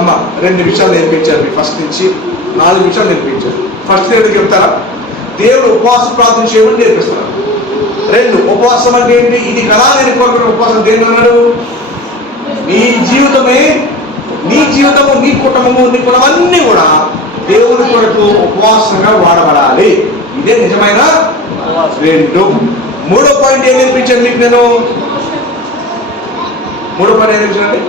అమ్మా 2 విషయాలు నేర్పించారు. ఫస్ట్ నుంచి 4 విషయాలు నేర్పించారు. ఫస్ట్ ఏంటో చెప్తారా? దేవుడు ఉపవాస ప్రార్థన చేయమని నేర్పిస్తారు. 2, ఉపవాసం అంటే ఏంటి? ఇది కదా నేను కోరుకున్న ఉపవాసం. దేని అన్నాడు? నీ జీవితమే, నీ జీవితము, నీ కుటుంబము, నీ కులం అన్నీ కూడా దేవుని కొరకు ఉపవాసంగా వాడబడాలి. ఇదే నిజమైన 2. 3వ పాయింట్ ఏం నేర్పించాను మీకు నేను? 3వ పాయింట్ ఏం నేర్పించానండి?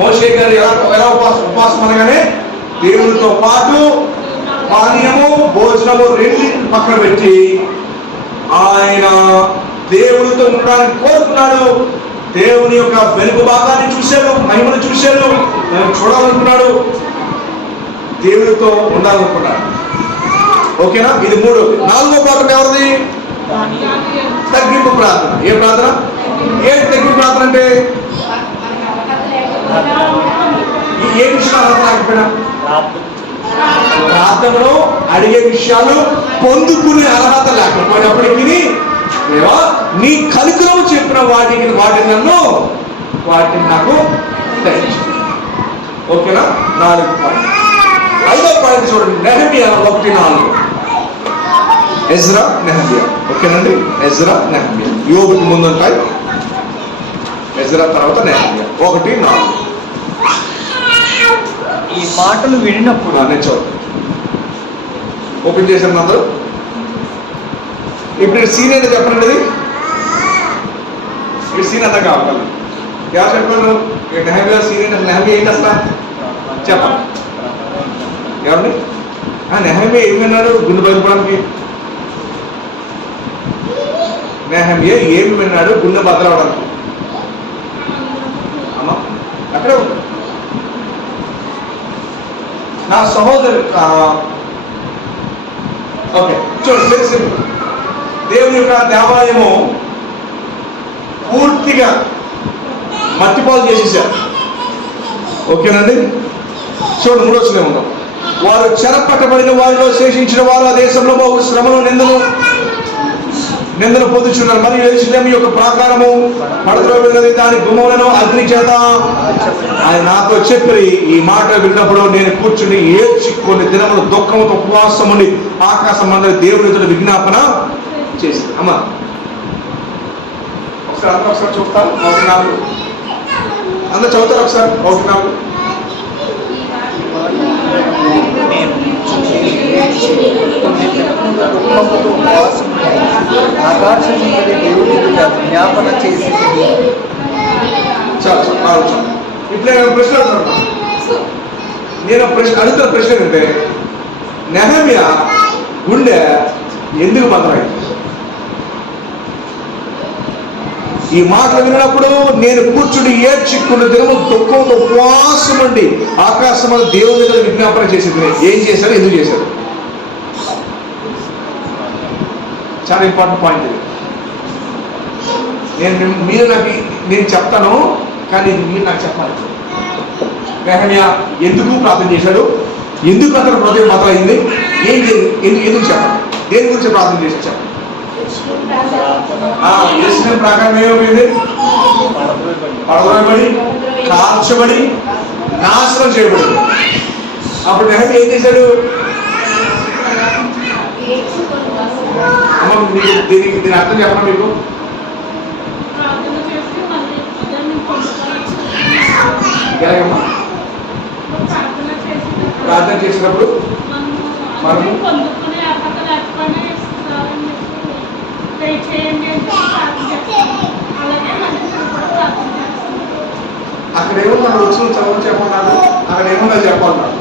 మోషే గారు ఎలా ఉపవాసం అనగానే దేవునితో పాటు పానీయము, భోజనము 2 పక్కన పెట్టి ఆయన దేవునితో ఉండడానికి కోరుకున్నాడు. దేవుని యొక్క వెలుగు భాగాన్ని చూశాడు, మహిమను చూశాడు, చూడాలనుకున్నాడు, దేవునితో ఉండాలనుకున్నాడు. ఓకేనా? ఇది 3. 4వ ప్రార్థన ఎవరిది? తగ్గింపు ప్రార్థన. ఏ ప్రార్థన? ఏంటి తగ్గింపు ప్రార్థన అంటే? ఏ విషయాలు లేకపోయినా ప్రార్థనలో అడిగే విషయాలు పొందుకునే అర్హత లేకపోయినప్పటికీ నీ కనికరము చెప్పిన వాటిని నాకు దయచేయి. ఓకేనా? 4వ పాయింట్. 5వ పాయింట్ చూడండి, నెహెమియా 1:4. Ezra, Nehemiah. ఓకేనండి? Ezra, Nehemiah. యోబుకి ముందు ఉంటాయి, ఎజ్రా తర్వాత నెహెమియా. 1:4. ఈ మాటలు వినినప్పుడు నేను చూడండి, ఓపెన్ చేశాను అందరూ. ఇప్పుడు సీన్ ఏంటో చెప్పండి. ఈ సీన్ అంతా కావాలి. ఎవరు చెప్పారు? నెహెమియా సీన్ ఏంటి? నెహెమియా ఏంటి అసలు చెప్పండి. ఎవరిని? నెహెమియా ఏమి విన్నాడు గుండె బయలుపడానికి? నెహెమియా ఏమి విన్నాడు గుండె బదలవడానికి? అమ్మా అక్కడే ఉంది. నా సహోదరు. ఓకే చూడండి, దేవుని యొక్క దేవాలయము పూర్తిగా మట్టిపాలు చేసేసారు. ఓకేనండి. చూడండి 3వ వచనంలో ఉన్నాం. వారు చెరపట్టబడిన వారిలో శేషించిన వారు ఆ దేశంలో బహు శ్రమను నిందను పొందుచున్నారు. మరియు యెరూషలేము యొక్క ప్రాకారము పడద్రోయబడినది, దాని గుమ్మములను అగ్ని చేత ఆయన నాతో చెప్పి ఈ మాట విన్నప్పుడు నేను కూర్చుని ఏడ్చి కొన్ని దినములు దుఃఖంతో ఉపవాసం ఉండి ఆకాశం అందరి దేవుని ఎదుట విజ్ఞాపన చేసి. అమ్మా ఒకసారి చూస్తాను. 1-4 అందరూ చదువుతారు ఒకసారి. 1-4 ఆకాశం జ్ఞాపన చేసి ఇప్పుడు నేను ప్రశ్న అడుగుతున్నాను. నేను అడుగుతున్న ప్రశ్న ఏంటంటే, నెహమ్యా గుండె ఎందుకు బలమైంది? ఈ మాటలు విన్నప్పుడు నేను కూర్చుని ఏడ్చిక్కున్న దినము దుఃఖంతో ఉపవాసం ఉండి ఆకాశం దేవుని దగ్గర విజ్ఞాపన చేసింది. ఏం చేశారు, ఎందుకు చేశారు? చాలా ఇంపార్టెంట్ పాయింట్ ఇది. నేను చెప్తాను, కానీ మీరు నాకు చెప్పాలి. నెహమ్యా ఎందుకు ప్రార్థన చేశాడు? ఎందుకు అతను హృదయం బదలైంది? ఎందుకు చెప్పండి. దేని గురించి ప్రార్థన చేసి చెప్పండి. యేసుని ప్రాకారం ఏమైంది? పడద్రోయబడి, కాల్చబడి, నాశనం చేయబడింది. అప్పుడు నెహమ్యా ఏం చేశాడు? అమ్మ దీని అర్థం చెప్పనా మీకు? ఎలాగమ్మా? ప్రార్థన చేసినప్పుడు మనము అక్కడ ఏమన్నా వచ్చిన చదువు చెప్పన్నారు, అక్కడ ఏమన్నా చెప్పాలన్నారు.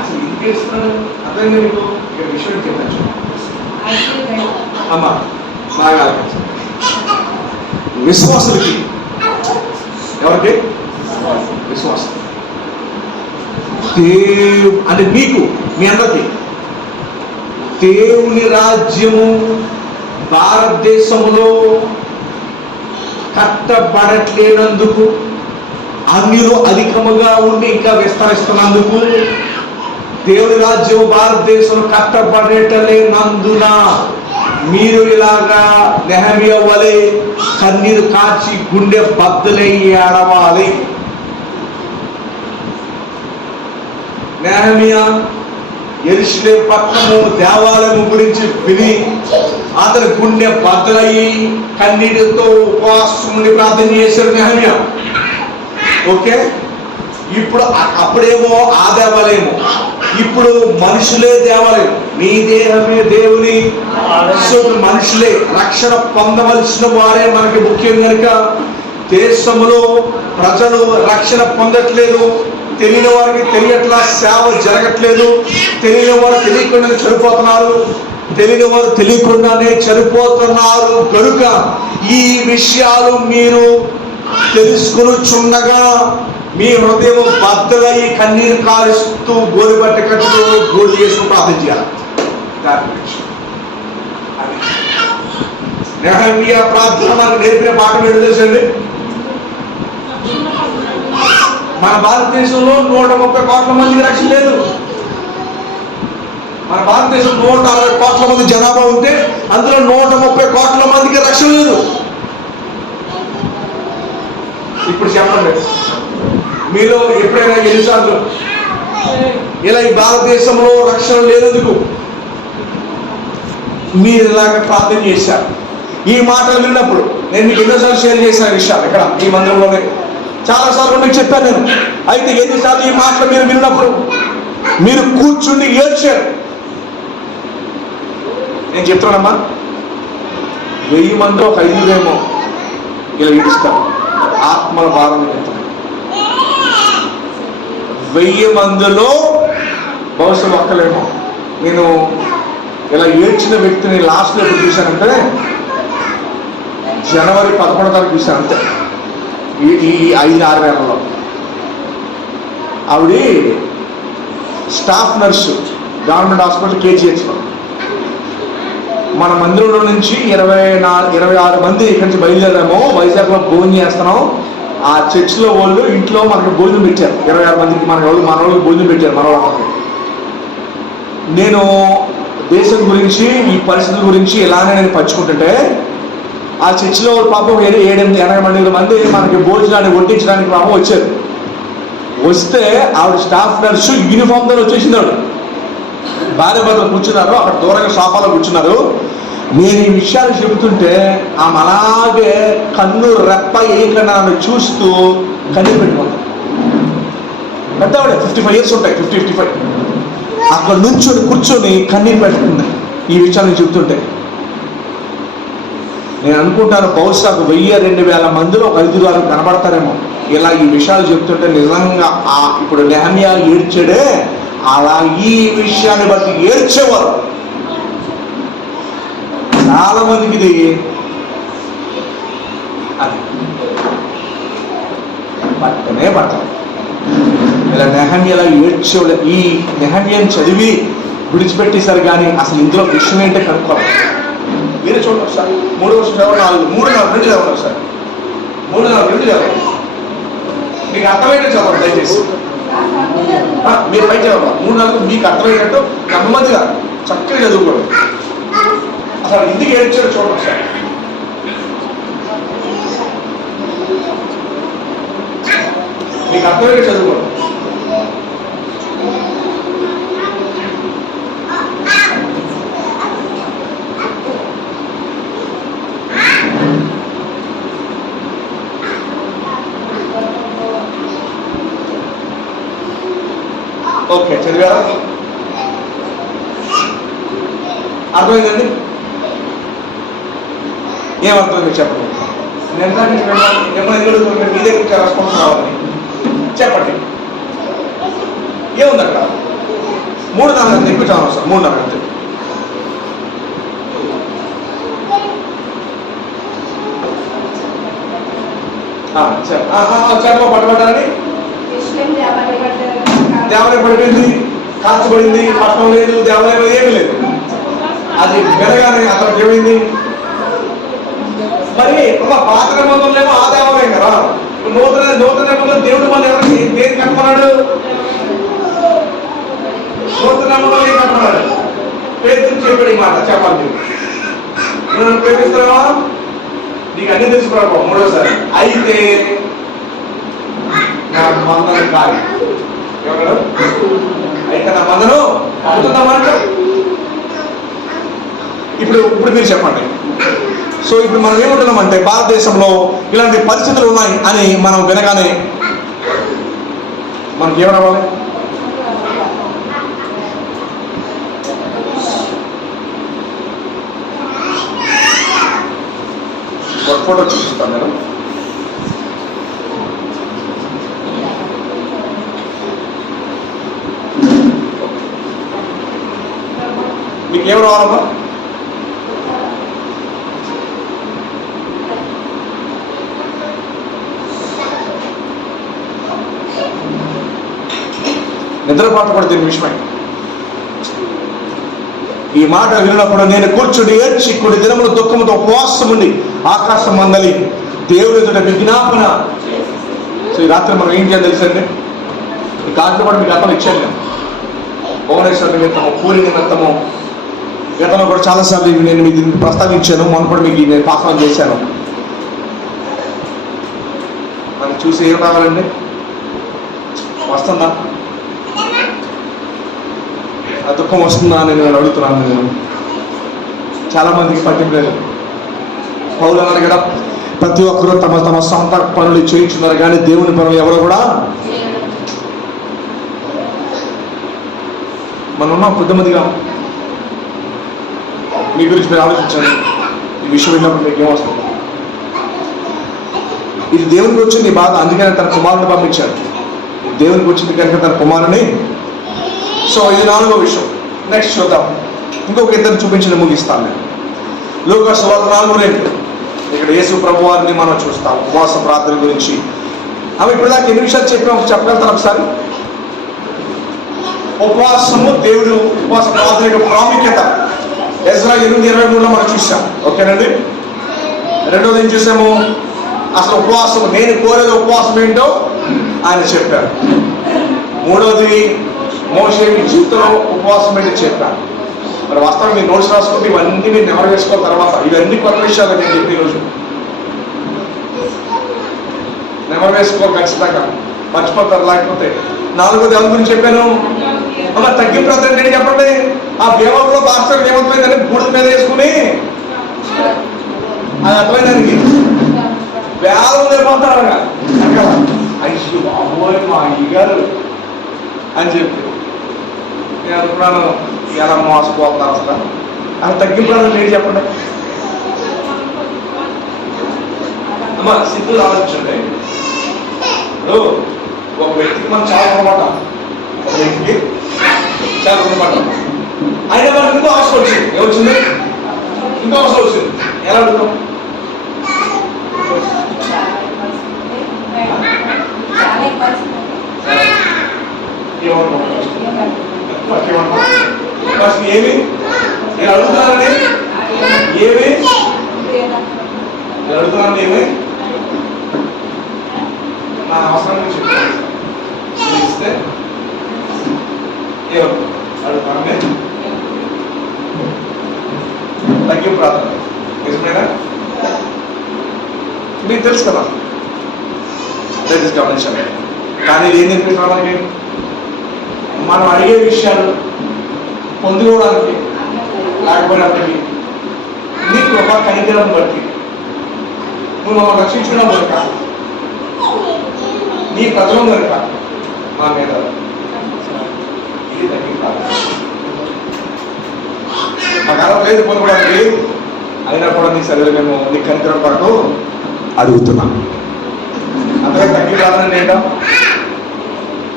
అసలు ఎందుకు వేస్తున్నాడు అర్థంగా మీకు ఇక్కడ విషయం చెప్పచ్చు. అమ్మా బాగా విశ్వాసులకి, ఎవరికి? విశ్వాసం అంటే మీకు, మీ అందరికి దేవుని రాజ్యము భారతదేశంలో కట్టబడట్లేనందుకు, అన్యులు అధికముగా ఉండి ఇంకా విస్తరిస్తున్నందుకు, దేవుని రాజ్యం భారతదేశంలో కట్టబడేటలేనందున మీరు ఇలాగా నెహమ్యా వలె కన్నీరు కాచి గుండె బద్దలై ఏడవాలి. నెహమ్యా యెరూషలేము పట్టణము దేవాలయం గురించి విని అతని గుండె బద్దలయ్యి కన్నీటితో ఉపవాసం ఉండి ప్రార్థన చేశాడు నెహమ్యా. ఓకే, ఇప్పుడు అప్పుడేమో ఆ దేవాలయము, ఇప్పుడు మనుషులే దేవాలయం. మీ దేహమే దేవుని. మనుషులే రక్షణ పొందవలసిన వారే మనకి ముఖ్యం. కనుక దేశంలో ప్రజలు రక్షణ పొందట్లేదు, తెలియని వారికి తెలియట్లా, సేవ జరగట్లేదు, తెలియని వారు తెలియకుండానే చనిపోతున్నారు, తెలియని వారు తెలియకుండానే చనిపోతున్నారు. కనుక ఈ విషయాలు మీరు తెలుసుకునిచుండగా మీ హృదయం బద్దలై కన్నీరు కారుస్తూ గోరుబట్ట కట్టుతూ గోడు చేసుకుని ప్రార్థన చేయాలి. నెహమ్యా ప్రార్థన మనకు నేర్పిన పాఠం ఏంటో తెలుసండి? మన భారతదేశంలో 130 కోట్ల మందికి రక్షణ లేదు. మన భారతదేశం 160 కోట్ల మంది జనాభా ఉంటే అందులో 130 కోట్ల మందికి రక్షణ లేదు. ఇప్పుడు చెప్పండి, మీలో ఎప్పుడైనా ఎన్నిసార్లు ఇలా ఈ భారతదేశంలో రక్షణ లేనందుకు మీరు ఇలాగ ప్రార్థన చేశారు? ఈ మాటలు విన్నప్పుడు నేను మీకు ఎన్నోసార్లు షేర్ చేసిన విషయాలు ఇక్కడ ఈ మందిరంలోనే చాలాసార్లు మీకు చెప్పాను నేను. అయితే ఎన్నిసార్లు ఈ మాటలు మీరు విన్నప్పుడు మీరు కూర్చుండి ఏడ్చారు? నేను చెప్తున్నానమ్మా, 1000 మంది ఒక 5 ఇలా ఏడుస్తారు ఆత్మల భారం. 1000 మందిలో బహుశా ఒక్కలేమో. నేను ఇలా ఏడ్చిన వ్యక్తిని లాస్ట్లో ఎప్పుడు చూశానంటే జనవరి 11వ తారీఖు చూశాను. అంతే, ఈ 5-6 వేలలో. ఆవిడ స్టాఫ్ నర్సు గవర్నమెంట్ హాస్పిటల్ KGHలో. మన మందిరంలో నుంచి 26 మంది ఇక్కడి నుంచి బయలుదేరాము. వైజాగ్లో భోజనం చేస్తున్నాం. ఆ చర్చిలో వాళ్ళు ఇంట్లో మనకి భోజనం పెట్టారు. 26 మందికి మన వాళ్ళకి భోజనం పెట్టారు. మన వాళ్ళకి నేను దేశం గురించి ఈ పరిస్థితుల గురించి ఇలానే నేను పంచుకుంటుంటే ఆ చర్చిలో పాపం 7-8 మంది మనకి భోజనాన్ని వడ్డించడానికి పాపం వచ్చారు. వస్తే ఆవిడ స్టాఫ్ నర్సు యూనిఫామ్తో వచ్చేసింది. ఆవిడ భార్య భర్తలు కూర్చున్నారు, అక్కడ దూరంగా సోఫాలో కూర్చున్నారు. నేను ఈ విషయాలు చెబుతుంటే ఆమె అలాగే కన్ను రెప్ప ఏకన్నా చూస్తూ కన్నీరు పెట్టుకుంటాం. పెద్ద ఆవిడ 55 years ఉంటాయి, 50-55. అక్కడ కూర్చొని కన్నీరు పెట్టుకుంది ఈ విషయాలు నేను చెబుతుంటే. నేను అనుకుంటాను బహుశా 1000-2000 మందిలో 5-6 కనబడతారేమో ఇలా ఈ విషయాలు చెప్తుంటే. నిజంగా ఇప్పుడు నెహమ్యా ఏడ్చాడే అలా ఈ విషయాన్ని బట్టి ఏడ్చేవారు చాలా మందికి. ఇది పట్టనే పట్టాలి. ఇలా నెహమ్యలా ఏడ్చేవాళ్ళు ఈ నెహమ్యాని చదివి విడిచిపెట్టేశారు. కానీ అసలు ఇందులో విషయం ఏంటో కనుక్కోవాలి. మీరు చూడండి సార్, 3 వర్షం చదవాలి, 3-4 చదవాలి సార్, 3-4 చదవాలి. మీకు అర్థమైతే చదవండి దయచేసి. మీరు పై చదవాలి 3-4 మీకు అర్థమయ్యేటట్టు నెమ్మదిగా చక్కగా చదువుకోండి. అసలు ఇంటికి ఏడ్చాడు చూడండి సార్. మీకు అర్థమయ్యేటట్టు చదువుకోండి. ఓకే, చదివారా? అర్థమైందండి? ఏమర్థమైంది చెప్పండి. మీ దగ్గర రెస్పాన్స్ రావాలని చెప్పండి. ఏముంది అక్కడ? 3-4 చెప్పి చాలు సార్. 3-4 అంతే. చేపలో పట్టబడ్డారని దేవాలయం పడిపోయింది, కాల్చబడింది, పట్టణం లేదు, దేవాలయం ఏమీ లేదు. అది వినగానే అతనికి ఏమైంది? మరి పాత నిబంధనలేమో ఆ దేవాలయం కదా. నూతన నిబంధనలో దేవుడు మన ఎవరికి దేని కట్టుకున్నాడు? నూతన నిబంధనలు ఏం కట్టుకున్నాడు? పేతురు చెప్పాడు ఈ మాట. చెప్పాలి నువ్వు ప్రేమిస్తున్నావా? నీకు అన్ని తెలుసుకున్నాడు 3వసారి. అయితే నా మందను కాదు. అయితే నా మందను అవుతుందన్నమాట. ఇప్పుడు మీరు చెప్పండి. సో ఇప్పుడు మనం ఏమంటున్నామంటే భారతదేశంలో ఇలాంటి పరిస్థితులు ఉన్నాయి అని మనం వినగానే మనకి ఏం రావాలి? ఒక ఫోటో చూపిస్తాను నేను. మీకు ఏం రావాలమ్మా? నిద్రపాటు కూడా దీని విషయమై ఈ మాట విన్నప్పుడు నేను కూర్చుని ఏడ్చి కొన్ని దినములు దుఃఖముతో ఉపవాసం ఉండి ఆకాశం మందలి దేవుడి ఎదుట విజ్ఞాపన. సో ఈ రాత్రి మనం ఏం చేయాలి తెలుసండి? ఈ కార్డు కూడా మీకు అర్థం ఇచ్చాను నేను. భువనేశ్వర నిమిత్తము, పూరి నిమిత్తము గతంలో కూడా చాలాసార్లు నేను మీకు ప్రస్తావించాను. మొన్న కూడా మీకు నేను పాసన చేశాను. మనకి చూసి ఏం రావాలండి? వస్తుందా? ఆ దుఃఖం వస్తుందా అని నేను అడుగుతున్నాను. నేను చాలా మందికి పట్టింపు పౌలు అన్నారు కదా, ప్రతి ఒక్కరూ తమ తమ సొంత పనులు చేయించున్నారు కానీ దేవుని పనులు ఎవరు కూడా. మనం ఉన్నాం కొద్దిమందిగా. మీ గురించి మీరు ఆలోచించండి. ఈ విషయం విన్నప్పుడు మీకు ఏమొస్తుంది? ఇది దేవునికి వచ్చింది బాధ, అందుకని తన కుమారుని పంపించాడు. దేవునికి వచ్చింది కనుక తన కుమారుని. సో ఇది 4వ విషయం. నెక్స్ట్ చూద్దాం. ఇంకొక ఇద్దరు చూపించిన ముగిస్తాను నేను. లూకా సువార్త 4:2. ఇక్కడ యేసు ప్రభు వారిని మనం చూస్తాం ఉపవాస ప్రార్థన గురించి. ఆమె ఇప్పుడు దాకా ఎన్ని విషయాలు చెప్పగలుగుతాను ఒకసారి? ఉపవాసము, దేవుడు ఉపవాస ప్రార్థన యొక్క ప్రాముఖ్యత ఎజ్రా 8:23లో మనం చూసాం. ఓకేనండి. రెండోది ఏం చూసాము? అసలు ఉపవాసం, నేను కోరేది ఉపవాసం ఏంటో ఆయన చెప్పారు. మూడోది మోషే జీవితంలో ఉపవాసం ఏంటో చెప్పారు. మరి వాస్తవం మీరు నోట్స్ రాసుకుంటే ఇవన్నీ మీరు నెమరు వేసుకోవాలి. తర్వాత ఇవన్నీ కొత్త విషయాలు నేను చెప్పి ఈరోజు నెమరు వేసుకోవాలి ఖచ్చితంగా, మర్చిపోతారు లేకపోతే. నాలుగోది ఎవరి గురించి చెప్పాను? మరి తగ్గింపు ప్రార్థన ఏంటి చెప్పండి? ఆ భీమంలో భాస్కర్ ఏమవుతుందని బూడిద మీద వేసుకుని అది అర్థమైందానికి వేలం లేకపోతారు అక్కడ. అయ్యో బాబోయ్ మా అయ్యగారు అని చెప్పి నేను అనుకున్నాను, ఎలా మోసపోతున్నారు అసలు. అది తగ్గింపు ప్రార్థన ఏంటి చెప్పండి? అమ్మా సింపుల్ ఆలోచించండి. ఇప్పుడు ఒక వ్యక్తికి మనం చాలా కొనమాట, ఒక వ్యక్తికి చాలా కొనమాట, అయినా మనకు ఇంకో అవసరం వచ్చింది. ఏమొచ్చింది? ఇంకో అవసరం వచ్చింది. ఎలా అడుగుతాం? ఏమి నేను అడుగుతున్నానని ఏమి నేను అడుగుతున్నాను ఏమి నా అవసరాన్ని చెప్తాను ఇస్తే అడుగుతాను. తగ్గింపు ప్రార్థన నిజమేనా? మీకు తెలుసు కదా, దయచేసి గమనించండి. కానీ ఇది ఏం నేర్పిస్తున్నా మనకి? మనం అడిగే విషయాలు పొందుకోవడానికి లేకపోయినప్పటికీ నీ కృప కనికరం బట్టి నువ్వు మమ్మల్ని రక్షించడం కనుక, నీ ప్రజలం కనుక మా మీద ఇది తగ్గిపోతారు. మాకు అలా లేదు, పొందుకోవడానికి లేదు, అయినా కూడా నీ సరిగ్గా మేము నీ కనికరం కొరకు అడుగుతున్నాం. అంతగా తగ్గిపోతానని ఏంటో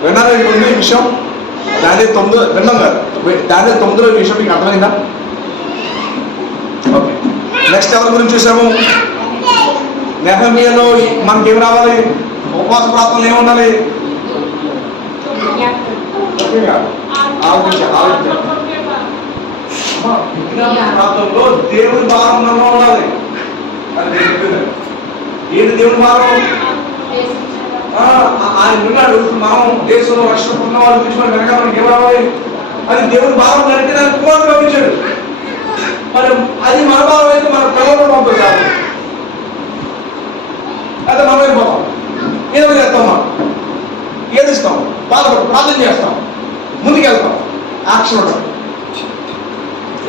విన్నారా? ఇప్పుడు ఈ విషయం దాని 9 విన్నాం కదా, దాని 9లో విషయం మీకు అర్థమైందా? ఓకే. నెక్స్ట్ ఎవరి గురించి చూసాము? నెహెమ్యాలో మనకి ఏం రావాలి? ఉపవాస ప్రార్థనలు ఏముండాలి? ప్రాంతంలో దేవుడి భారం మనలో ఉండాలి. ఏంటి దేవుడి భారం? ఆయన ఉన్నాడు. మనం దేశంలో రక్షణ పొందిన వాళ్ళు గురించి మనం వెనక మనకి ఏం రావాలి? అది దేవుడి భావం కనుక దాన్ని కుమారుడు పంపించాడు. మరి అది మన భావం అయితే మన పిల్లలు పంపించాలి. అయితే మనం అయిపోతాం, ఏదో చేస్తాం, మనం ఏదిస్తాం, బాధపడతాం, ప్రార్థన చేస్తాం, ముందుకెళ్తాం, యాక్షన్ ఉంటాం.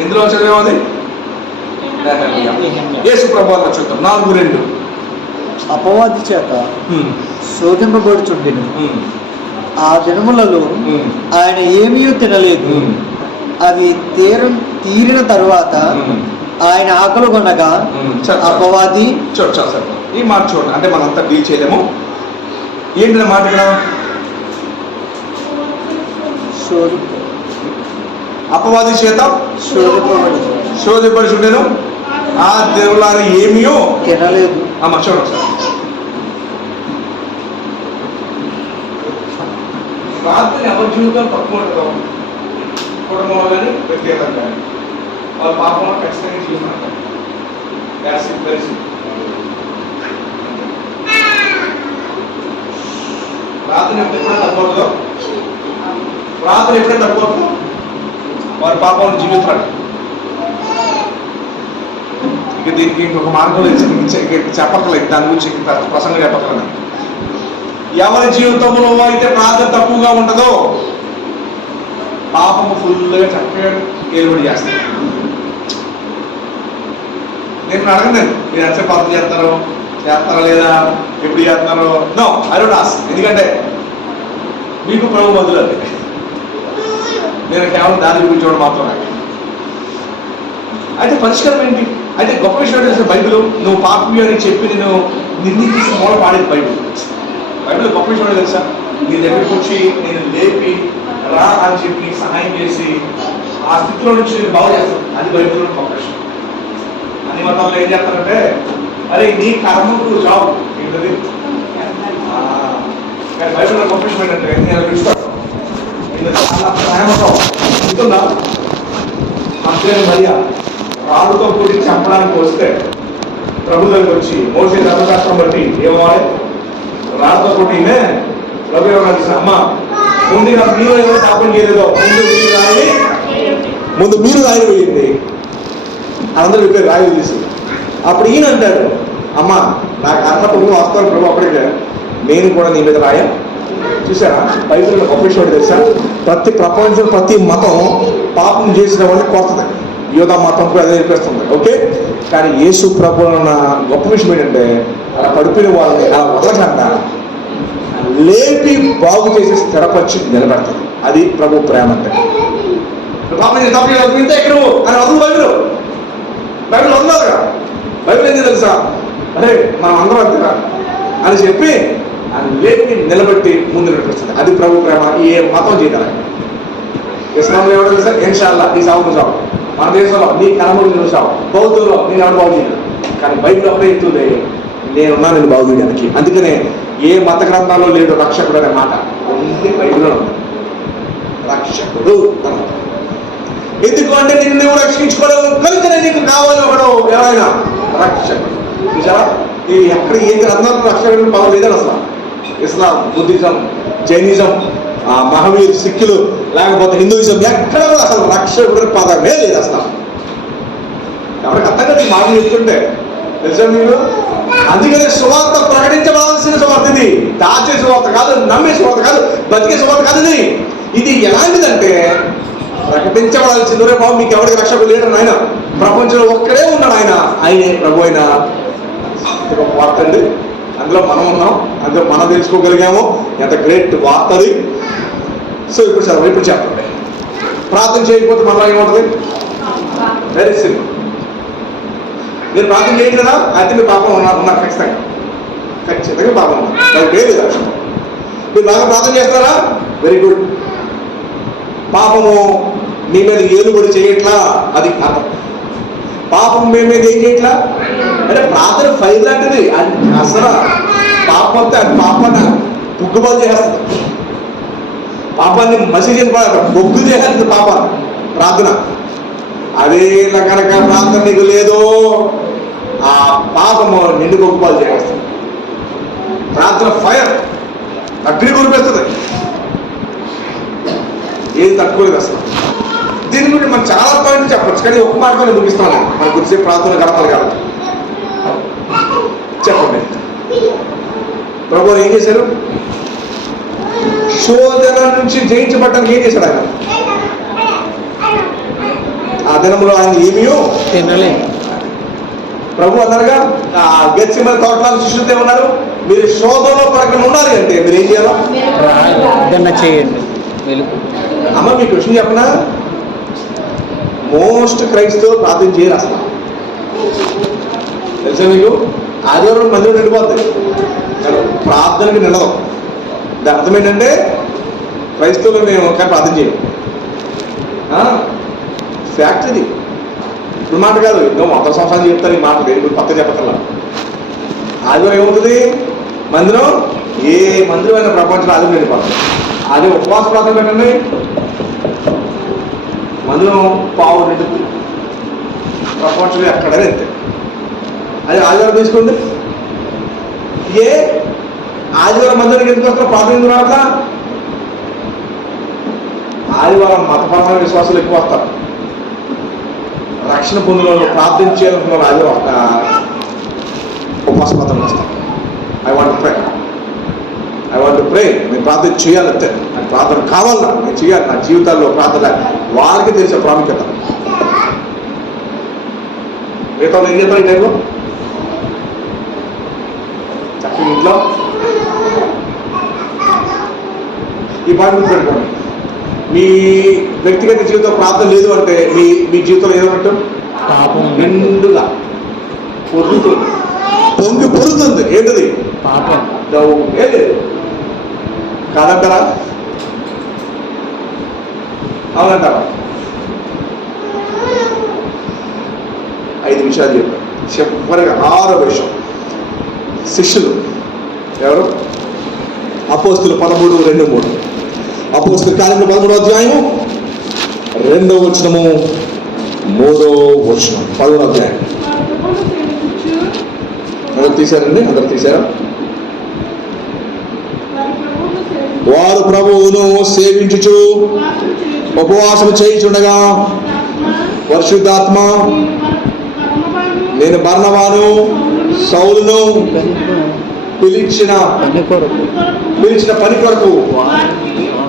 ఎందులో చదివేది? యేసు ప్రభువులో చూద్దాం. 4:2 అపవాది చేత శోధింపబడుచుండెను. ఆ దినములలో ఆయన ఏమీ తినలేదు. అవి తీరిన తరువాత ఆయన ఆకలి కొనగా అపవాది ఈ మాట చూడండి. అంటే మనంతా డీల్ చేయలేము. ఏంటి మాట ఇక్కడ? అపవాది చేత శోధింపబడుచుండెను. ఆ దేవుళ్ళ ఏమీ తినలేదు. అమ్మ చూడండి సార్. ప్రార్థన ఎవరి జీవితం తక్కువ ఉంటుందో, కుటుంబంలో కానీ వ్యక్తిగతంగా కానీ, వాళ్ళ పాపంలో ఖచ్చితంగా జీవితం అంటారు. ప్రార్థన ఎప్పుడైనా తక్కువతుందో, ప్రార్థన ఎప్పుడైనా తక్కువతుందో వారి పాపంలో జీవితాడు. ఇక దీనికి ఇంకొక మార్గంలో చెప్పక్కర్లేదు, దాని గురించి ప్రసంగం చెప్పక్కర్లేదు. ఎవరి జీవితంలో అయితే ప్రార్థన తక్కువగా ఉంటుందో పాపము ఫుల్గా చక్కగా ఏలుబడి చేస్తారు. నేను అడగలేదు మీరు ఎంత ప్రార్థన చేస్తారా లేదా, ఎప్పుడు చేస్తున్నారో. No, I don't ask. ఎందుకంటే మీకు ప్రభు మందులు అది. నేను కేవలం దాని గురించి మాత్రమే. అయితే పరిష్కారం ఏంటి? అయితే గొప్ప విషయం ఏంటంటే బైబిల్ నువ్వు పాపి అని చెప్పి నేను నిర్ణయించి మూల పాడేది బైబిల్. బైబిల్ గొప్ప విషయం ఏంటో తెలుసా? నీ దగ్గరికి వచ్చి నేను లేపి రా అని చెప్పి నీకు సహాయం చేసి ఆ స్థితిలో నుంచి నేను బాగు చేస్తాను. అది బైబిల్లో గొప్ప విషయం. అన్ని మతాల్లో ఏం చేస్తారంటే అరే నీ కర్మకు జాబ్ ఏంటది? కానీ బైబిల్లో గొప్ప విషయం ఏంటంటే నేను విడిచిపెట్టాను. చాలా ప్రేమతో ఉంటుందా అంతే. మరియా రాళ్ళతో కూడి చంపడానికి వస్తే ప్రభు దగ్గరికి వచ్చి మోసే ధర్మశాస్త్రం బట్టి ఏమవ్వాలి? రాళ్ళతో కొట్టినే ప్రభు ఏమన్నా అమ్మ ముందుగా మీరు ఏమో పాపం చేయలేదో ముందు మీరు రాయి వేయండి. అందరూ చెప్పారు రాయి తీసి. అప్పుడు ఈయన అంటాడు, అమ్మ నాకు అన్నప్పుడు వస్తాను ప్రభు అప్పటికే నేను కూడా నీ మీద రాయ. చూసారా బైబిల్లో గొప్ప విషయం తెలుసా? ప్రతి ప్రపంచం ప్రతి మతం పాపం చేసిన వాళ్ళని కొడుతుంది. యోధా మతం కూడా అదే చెప్పేస్తుంది. ఓకే, కానీ యేసు ప్రభు ఉన్న గొప్ప విషయం ఏంటంటే అలా పడిపోయిన వాళ్ళని అలా వదలకుండా లేపి బాగు చేసి స్థిరపరిచి నిలబెడతాడు. అది ప్రభు ప్రేమ అంటే. పాపం తప్పితే ఎక్కడ అని వదులు బైబిల్ బైబిల్ వదలదు కదా. బైబిల్ ఏంటి తెలుసా? అరే మనం అందరం అంతేరా అని చెప్పి ఆయన లేపి నిలబెట్టి ముందు నడిపిస్తుంది. అది ప్రభు ప్రేమ. ఏ మతం చేయగల ఇస్లాంలో ఎవరు తెలుసా? ఇన్షాల్లా నీ సాగు చావు. మన దేశంలో నీ కర్మలు నువ్వు చావు. బౌద్ధంలో నేను ఎవరు బాగు చేయను. కానీ బైబిల్ అప్పుడే ఇస్తుంది నేనున్నా నేను బాగు చేయడానికి. అందుకనే ఏ మత గ్రంథాల్లో లేడు రక్షకుడు అనే మాట, ఓన్లీ బైబిల్లో ఉంది రక్షకుడు అన్నమాట. ఎందుకు అంటే నిన్ను నువ్వు రక్షించుకోలేవు కనుకనే నీకు కావాలి ఒకడు ఎవరైనా రక్షకుడు. చూసావా? ఈ ఎక్కడ ఏ గ్రంథాలు రక్షకుడు పవర్ లేదని అసలు. ఇస్లాం, బుద్ధిజం, జైనిజం, మహావీర్, సిక్కులు, లేకపోతే హిందూయిజం ఎక్కడ కూడా అసలు రక్షకుడు పదమే లేదు అసలు. ఎవరికి అర్థం కదా మాట చెప్తుంటే తెలుసా మీరు? అందుకనే సువార్త ప్రకటించవలసిన సువార్త ఇది. దాచే సువార్త కాదు, నమ్మే సువార్త కాదు, బతికే సువార్త కాదు. ఇది ఎలాంటిదంటే ప్రకటించవలసింది. బాబు మీకు ఎవరికి రక్షకుడు లేడు ఆయన ప్రపంచంలో ఒక్కడే ఉన్నాడు, ఆయనే ప్రభు అయిన వార్త అండి. అందులో మనం ఉన్నాం, అందులో మనం తెలుసుకోగలిగాము. ఎంత గ్రేట్ వార్త అది. సో ఇప్పుడు సార్ ఇప్పుడు చెప్పండి, ప్రార్థన చేయకపోతే మళ్ళీ ఏముంటుంది? Very simple. మీరు ప్రార్థన చేయండి కదా, అయితే మీరు పాపం ఉన్నారు ఖచ్చితంగా పాపం ఉన్నారు. లేదు మీరు బాగా ప్రార్థన చేస్తారా? Very good. పాపము మీ మీద ఏలుబడి చేయట్లా, అది అర్థం. పాపం మీ మీద ఏం చేయట్లా అంటే ప్రార్థన ఫైర్ లాంటిది. అది అసలు పాపం అంతా పాపాన్ని బుగ్గుబాలు చేస్తుంది, పాపాన్ని మసీజన్ బొగ్గు చేస్తుంది పాపాన్ని ప్రార్థన. అదే కనుక ప్రార్థన నీకు లేదు, ఆ పాపము నిండు బొగ్గుబాలు చేస్తుంది. ప్రార్థన ఫైర్ అగ్ని కురిపిస్తుంది, ఏది తక్కువలేదు అసలు. దీని గురించి మనం చాలా పాయింట్లు చెప్పచ్చు, కానీ ఒక్క మాటలో ముగిస్తాను. మన గురించి ప్రార్థన గడపాలి కాబట్టి చెప్పండి. ప్రభు ఏం చేశారు? శోధన నుంచి జయించబడ్డానికి ఏం చేశాడు ఆయన? ఆ దినంలో ఆయన ఏమీ తినలేదు. ప్రభు అన్నారుగా గెత్సేమనే తోటలో శిష్యులతో ఏమన్నారు? మీరు శోధనలో పడకుండా ఉండాలి అంటే మీరు ఏం చేయాలో చేయండి. అమ్మ మీకు విషయం చెప్పనా? మోస్ట్ క్రైస్తవ ప్రార్థన చేయరు అసలు. తెలుసా మీకు? ఆదివారం మందిలో నిండిపోతుంది, ప్రార్థనకి నిలదు. దాని అర్థం ఏంటంటే క్రైస్తవులు మేము కానీ ప్రార్థన చేయం. ఫ్యాక్ట్ ఇది. ఇప్పుడు మాట కాదు, ఇంకా 100 సంవత్సరాలు చెప్తారు ఈ మాట. దేని పక్క చెప్పగల. ఆదివారం ఏమవుతుంది? మందిరం, ఏ మందిరం అయినా ప్రపంచంలో ఆదివారం నిండిపోతుంది. అదే ఉపవాస ప్రార్థన పెట్టండి, మందిరం పావు నిండుతుంది. ప్రపంచంలో ఎక్కడైనా అంతే. అది ఆదివారం తీసుకోండి. ఏ ఆదివారం మందిరానికి ఎందుకు వస్తారు? ప్రార్థన ఎందుకు రావట్లా? ఆదివారం మతపరమైన విశ్వాసాలు ఎక్కువ వస్తారు. రక్షణ పొందిన వాళ్ళు, ప్రార్థన చేయాలనుకున్న వాళ్ళు ఆదివారం ఉపవాస ప్రార్థన వస్తారు. ఐ వాంట్ ప్రే. నేను ప్రార్థన చేయాలంతే, నాకు ప్రార్థన కావాలన్నా నేను చేయాలి. నా జీవితాల్లో ప్రార్థన వాళ్ళకి తెలిసే ప్రాముఖ్యత. మిగతా ఏం చేస్తారు ఈ టైంలో? చక్కగా ఇంట్లో ఈ పాయింట్ గుర్తుపెట్టుకోండి. మీ వ్యక్తిగత జీవితం ప్రార్థన లేదు అంటే మీ జీవితంలో ఏదన్నట్టు నిండుగా పొరుతుంది, పొంగి పొరుతుంది. ఏంటది? పాపం. లేదు కాదంటారా? అవునంటారా? 5 నిమిషాలు చెప్పాను. చివరిగా 6వ విషయం, శిష్యులు ఎవరు? అపోస్తులు 13:2-3. అపోస్తుల కార్యములు 13వ అధ్యాయము 2వ వచనము 3వ వచనం. 10వ అధ్యాయం అందరు తీశారండి? అందరు తీశారా? వారు ప్రభువును సేవించుచు ఉపవాసం చేయుచుండగా పరిశుద్ధాత్మ నేను బర్నబాను సౌలును పిలిచిన పని కొరకు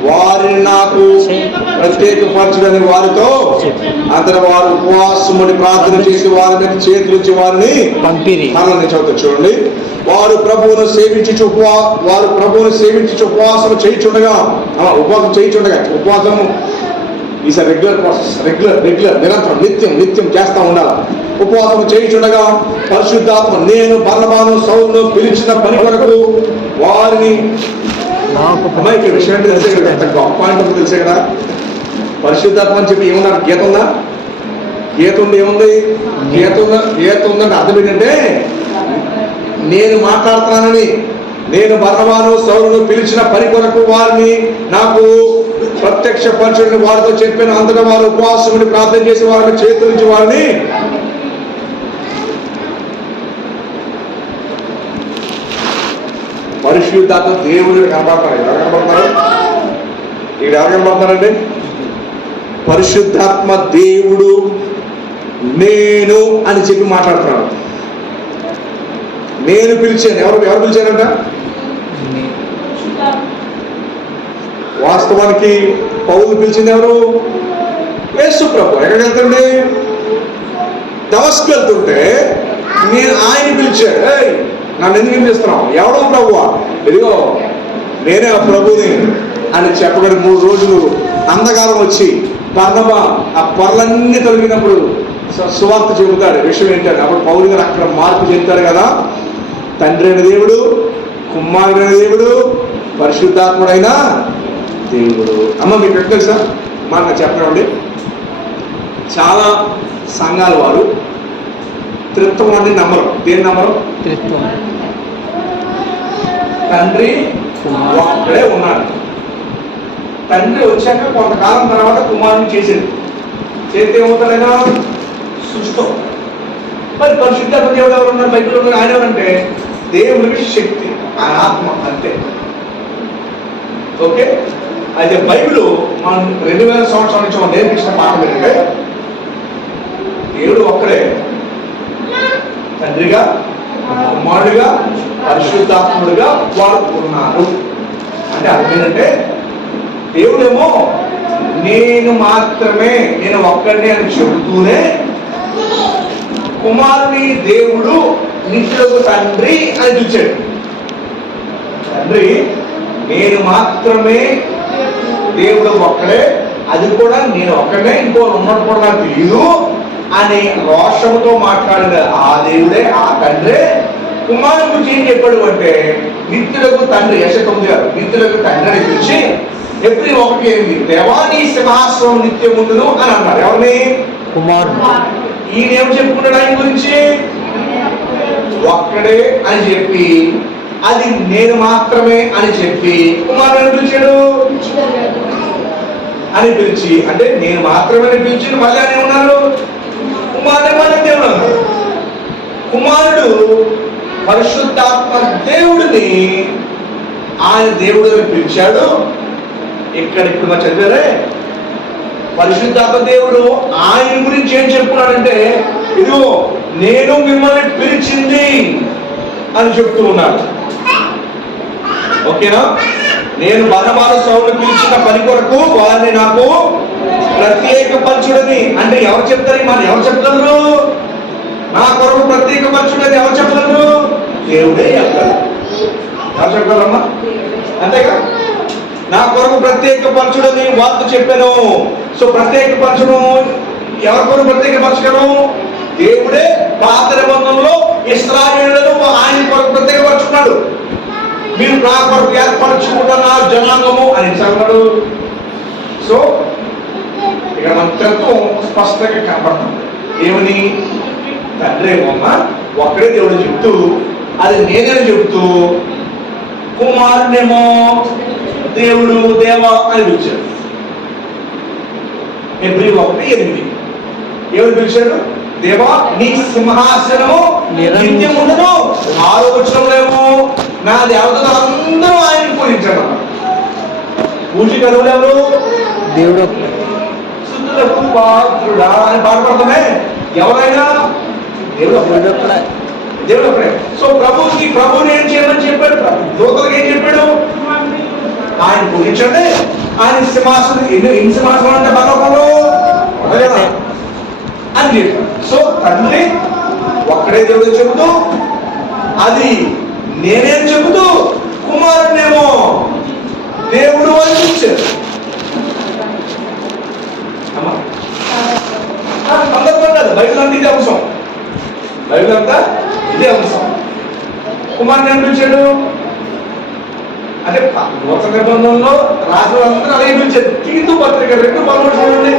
వారిని నాకు ప్రత్యేకపరచుడని వారితో అందరూ వారు ఉపవాసముని ప్రార్థన చేసి వారి మీద చేతులుంచి వారిని పంపిరి. మనల్ని చదువుతా చూడండి. వారు ప్రభువును సేవించి ఉపవాసం చేయించుండగా ఉపవాసము ఈస్ రెగ్యులర్ ప్రాసెస్, రెగ్యులర్ నిరంతరం నిత్యం చేస్తా ఉండాలి. ఉపవాసం చేయించుండగా పరిశుద్ధాత్మ నేను బర్నబాను సౌలును పిలిచిన పని కొరకు వారిని ఇక్కడ విషయం తెలిసే కదా, ఎంత గొప్ప అంటే తెలిసే కదా. పరిశుద్ధాత్మ అని చెప్పి ఏమన్నా గీత ఉందా? గీత ఉంది, ఏముంది? గీత ఉందంటే అర్థం ఏంటంటే నేను మాట్లాడుతున్నానని, నేను బర్నబాను సౌలును పిలిచిన పని కొరకు వారిని నాకు ప్రత్యక్షపరచుడని వారితో చెప్పిన అంతటా వారు ఉపవాసముని ప్రార్థన చేసి వారిని చేతుల నుంచి వారిని పరిశుద్ధాత్మ దేవుడు కనబడతారు. ఎవరు కనబడతారు? ఇక్కడ ఎవరు కనబడతారండి? పరిశుద్ధాత్మ దేవుడు నేను అని చెప్పి మాట్లాడుతున్నాడు. నేను పిలిచాను. ఎవరు పిలిచారంట? వాస్తవానికి పౌలు పిలిచింది ఎవరు? యేసు ప్రభు. ఎక్కడికి వెళ్తుండే? దమస్కు వెళ్తుంటే నేను ఆయన పిలిచాడు. నన్ను ఎందుకు పిలుస్తున్నావు? ఎవడో ప్రభువా? ఇదిగో నేనే ఆ ప్రభుని అని చెప్పగలిగి 3 రోజులు అంధకారం వచ్చి బర్నబా ఆ పొరలన్నీ తొలగినప్పుడు సువార్త చెబుతాడు. విషయం ఏంటంటే అప్పుడు పౌలు గారు అక్కడ మార్పు చెందుతాడు కదా. తండ్రి అయిన దేవుడు, కుమారుడైన దేవుడు, పరిశుద్ధాత్ముడైన దేవుడు. అమ్మ మీకు ఎక్కడ తెలుసా? నాకు చెప్పండి. చాలా సంఘాల వారు త్రిత్వం అని నమ్మరు. దేని నమ్మరు? తండ్రి ఒక్కడే ఉన్నాడు. తండ్రి వచ్చాక కొంతకాలం తర్వాత కుమారుని చేసేది. చేస్తే ఏమవుతాడైనా సృష్టం. మరి పరిశుద్ధాత్మ దేవుడు ఎవరు ఉన్నారు? బైబిల్లో ఉన్నారు. ఆయన ఎవరంటే దేవుడికి శక్తి, ఆయన ఆత్మ, అంతే. ఓకే. అయితే బైబిల్ మనం 2000 సంవత్సరాల నుంచి మనం నేర్పించిన పాఠం ఏంటంటే దేవుడు ఒక్కడే తండ్రిగా, కుమారుడిగా, పరిశుద్ధాత్ముడిగా వారు ఉన్నారు. అంటే అర్థం ఏంటంటే దేవుడేమో నేను మాత్రమే, నేను ఒక్కడిని అని చెబుతూనే కుమారుని దేవుడు నిత్యులకు తండ్రి అని పిలిచాడు. తండ్రి నేను మాత్రమే, దేవుడు ఒక్కడే, అది కూడా నేను ఒక్కడే, ఇంకో ఉన్నట్టు కూడా నాకు తెలియదు అని రోషముతో మాట్లాడిన ఆ దేవుడే, ఆ తండ్రే కుమారుడు గురించి ఏం చెప్పాడు అంటే నిత్యులకు తండ్రి. యెషయా నిత్యులకు తండ్రి అని పిలిచి ఎప్పుడు 1:8 దేవాని సింహాసనం నిత్యముండును అని అన్నాడు. ఎవరిని? కుమారుడు. ఈయన ఏం చెప్పుకున్నాడు ఆయన గురించి? ఒక్కడే అని చెప్పి, అది నేను మాత్రమే అని చెప్పి కుమారుడు పిలిచాడు అని పిలిచి, అంటే నేను మాత్రమే అని పిలిచి మళ్ళీ ఆయన ఏమన్నారు? కుమారుడు దేవుడు అన్నాడు. కుమారుడు పరిశుద్ధాత్మ దేవుడిని ఆయన దేవుడు అని పిలిచాడు. ఇక్కడ ఇప్పుడు మా చదివారే పరిశుద్ధాత్మ దేవుడు ఆయన గురించి ఏం చెప్పుకున్నాడంటే ఇదిగో నేను మిమ్మల్ని పిలిచింది అని చెప్తూ ఉన్నాడు. ఓకేనా? నేను బర్నబాను సౌలును పిలిచిన పని కొరకు వారిని నాకు ప్రత్యేకపరచుడని. అంటే ఎవరు చెప్తారు? మరి ఎవరు చెప్తారు? నా కొరకు ప్రత్యేకపరచుడని ఎవరు చెప్పగలరు? దేవుడే చెప్పగలరు. ఎవరు చెప్పగలరమ్మా? అంతేగా. నా కొరకు ప్రత్యేకపరచుడని వార్త చెప్పాను. సో ప్రత్యేకపరచడం ఎవరి కొరకు ప్రత్యేకపరచగలను? దేవుడే పాత నిబంధనలో ఇశ్రాయేలును ఆయన కొరకు ప్రత్యేకపరచుకున్నాడు. మీరు నా కొరకు ఏర్పరచుకుంటున్న జనాంగము అని చెప్పాడు. సో ఇక్కడ మన తత్వం స్పష్టంగా కనబడుతుంది. ఏమని? తండ్రి ఏమో అమ్మ ఒక్కడే దేవుడు చెప్తూ అది నేనే చెప్తూ కుమారుడేమో దేవుడు దేవా అని పిలిచాడు. ఎబ్రి 1:8 ఎవరు పిలిచాడు? దేవా నీ సింహాసనము నిత్యముండును. 6వ వచనంలో నా దేవతలు అందరూ ఆయన పూజించాడు. పూజ కరువులు ఎవరు? దేవుడు శుద్ధులకు పాత్రుడా అని పాటపడతామే. ఎవరైనా దేవుడు ఒక్కడే. దేవుడు ఒక్కడే. సో ప్రభువుని ఏం చేయమని చెప్పాడు? దూతలకు ఏం చెప్పాడు? ఆయన పూజించండి. ఆయన సింహాసనం ఎన్ని సింహాసనం అంటే పరలోకంలో అని చెప్పాడు. సో తండ్రి ఒక్కడే దేవుడు చెబుతూ అది నేనేం చెబుతూ కుమారుడేమో దేవుడు అని ఇచ్చారు. సందర్భం కాదు, బైబిల్ అంతా ఇదే అంశం. బైబిల్ అంతా ఇదే అంశం. కుమారుని ఏం పిలిచాడు అంటే నూతన నిబంధనలో రాజులందరూ అలాగే పిలిచారు. తీతు పత్రిక 2:13 చూడండి.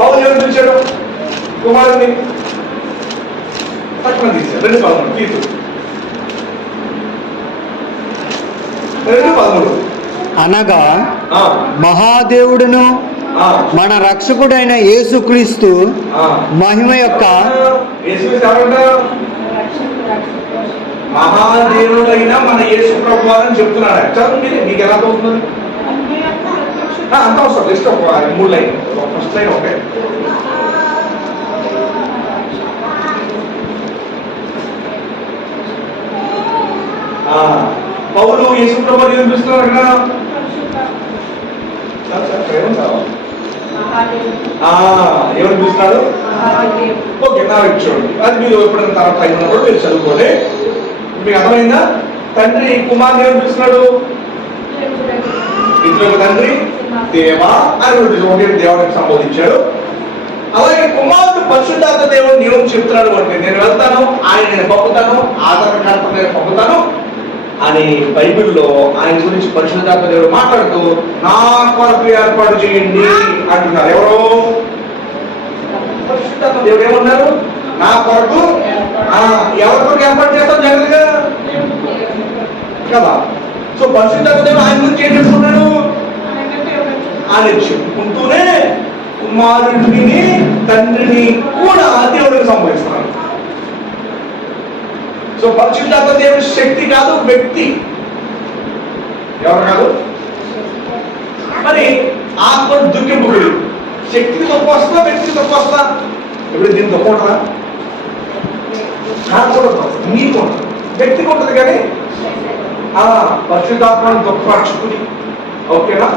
పౌలు ఏం పిలిచాడు కుమారుని? పక్కన తీశారు 2:13 తీతు 2:13 అనగా మహాదేవుడును మన రక్షకుడైన యేసుక్రీస్తు మహిమ యొక్క మహాదేవుడైన మన యేసు ప్రభువు అని చెప్తున్నాడు. చదువు మీకు ఎలా అవుతుంది? అంత అవసరం లిస్ట్ ఒక 3 లైన్. First line okay. పౌలు యేసు ప్రభువు వినిపిస్తున్నారు కదా. ఎవరు పిలుస్తాడు? ఓకే నా చూడండి. అది మీరు ఎప్పుడైనా తర్వాత టైం ఉన్నప్పుడు మీరు చదువుకోండి. మీకు అర్థమైందా? తండ్రి కుమారుని ఏమని పిలుస్తున్నాడు? ఇంట్లో తండ్రి దేవా అని ఒకే దేవుడికి సంబోధించాడు. అలాగే కుమారుడు పరిశుద్ధాత్మ దేవుడు ఏమని చెప్తున్నాడు అంటే నేను వెళ్తాను, ఆయన నేను పంపుతాను, ఆధారకర్త నేను పంపుతాను అని బైబిల్లో ఆయన గురించి పరిశుద్ధాత్మ దేవుడు మాట్లాడుతూ నా కొరకు ఏర్పాటు చేయండి అంటున్నారు. ఎవరు? పరిశుద్ధాత్మ దేవుడు ఏమన్నారు? నా కొరకు. ఎవరి కొరకు ఏర్పాటు చేస్తాం జగన్గా కదా. సో పరిశుద్ధాత్మ దేవుడు ఆయన గురించి ఏం చెప్పుకున్నాడు? ఆయన చెప్పుకుంటూనే కుమారుడిని తండ్రిని కూడా దేవుడికి సంబోధిస్తున్నాడు. సో పరిశుద్ధాత్మ దేవుడి శక్తి కాదు, వ్యక్తి. ఎవరు కాదు? మరి ఆత్మ దుఃఖింపుడు. శక్తికి తప్పు వస్తా, వ్యక్తికి తప్పు వస్తా. ఇప్పుడు దీన్ని తప్పు ఉంటుందా? నాకు కూడా నీకు ఉంటుంది, వ్యక్తికి ఉంటుంది. కానీ పరిశుద్ధాత్మను దుఃఖపరచుకుని ఓకేనా.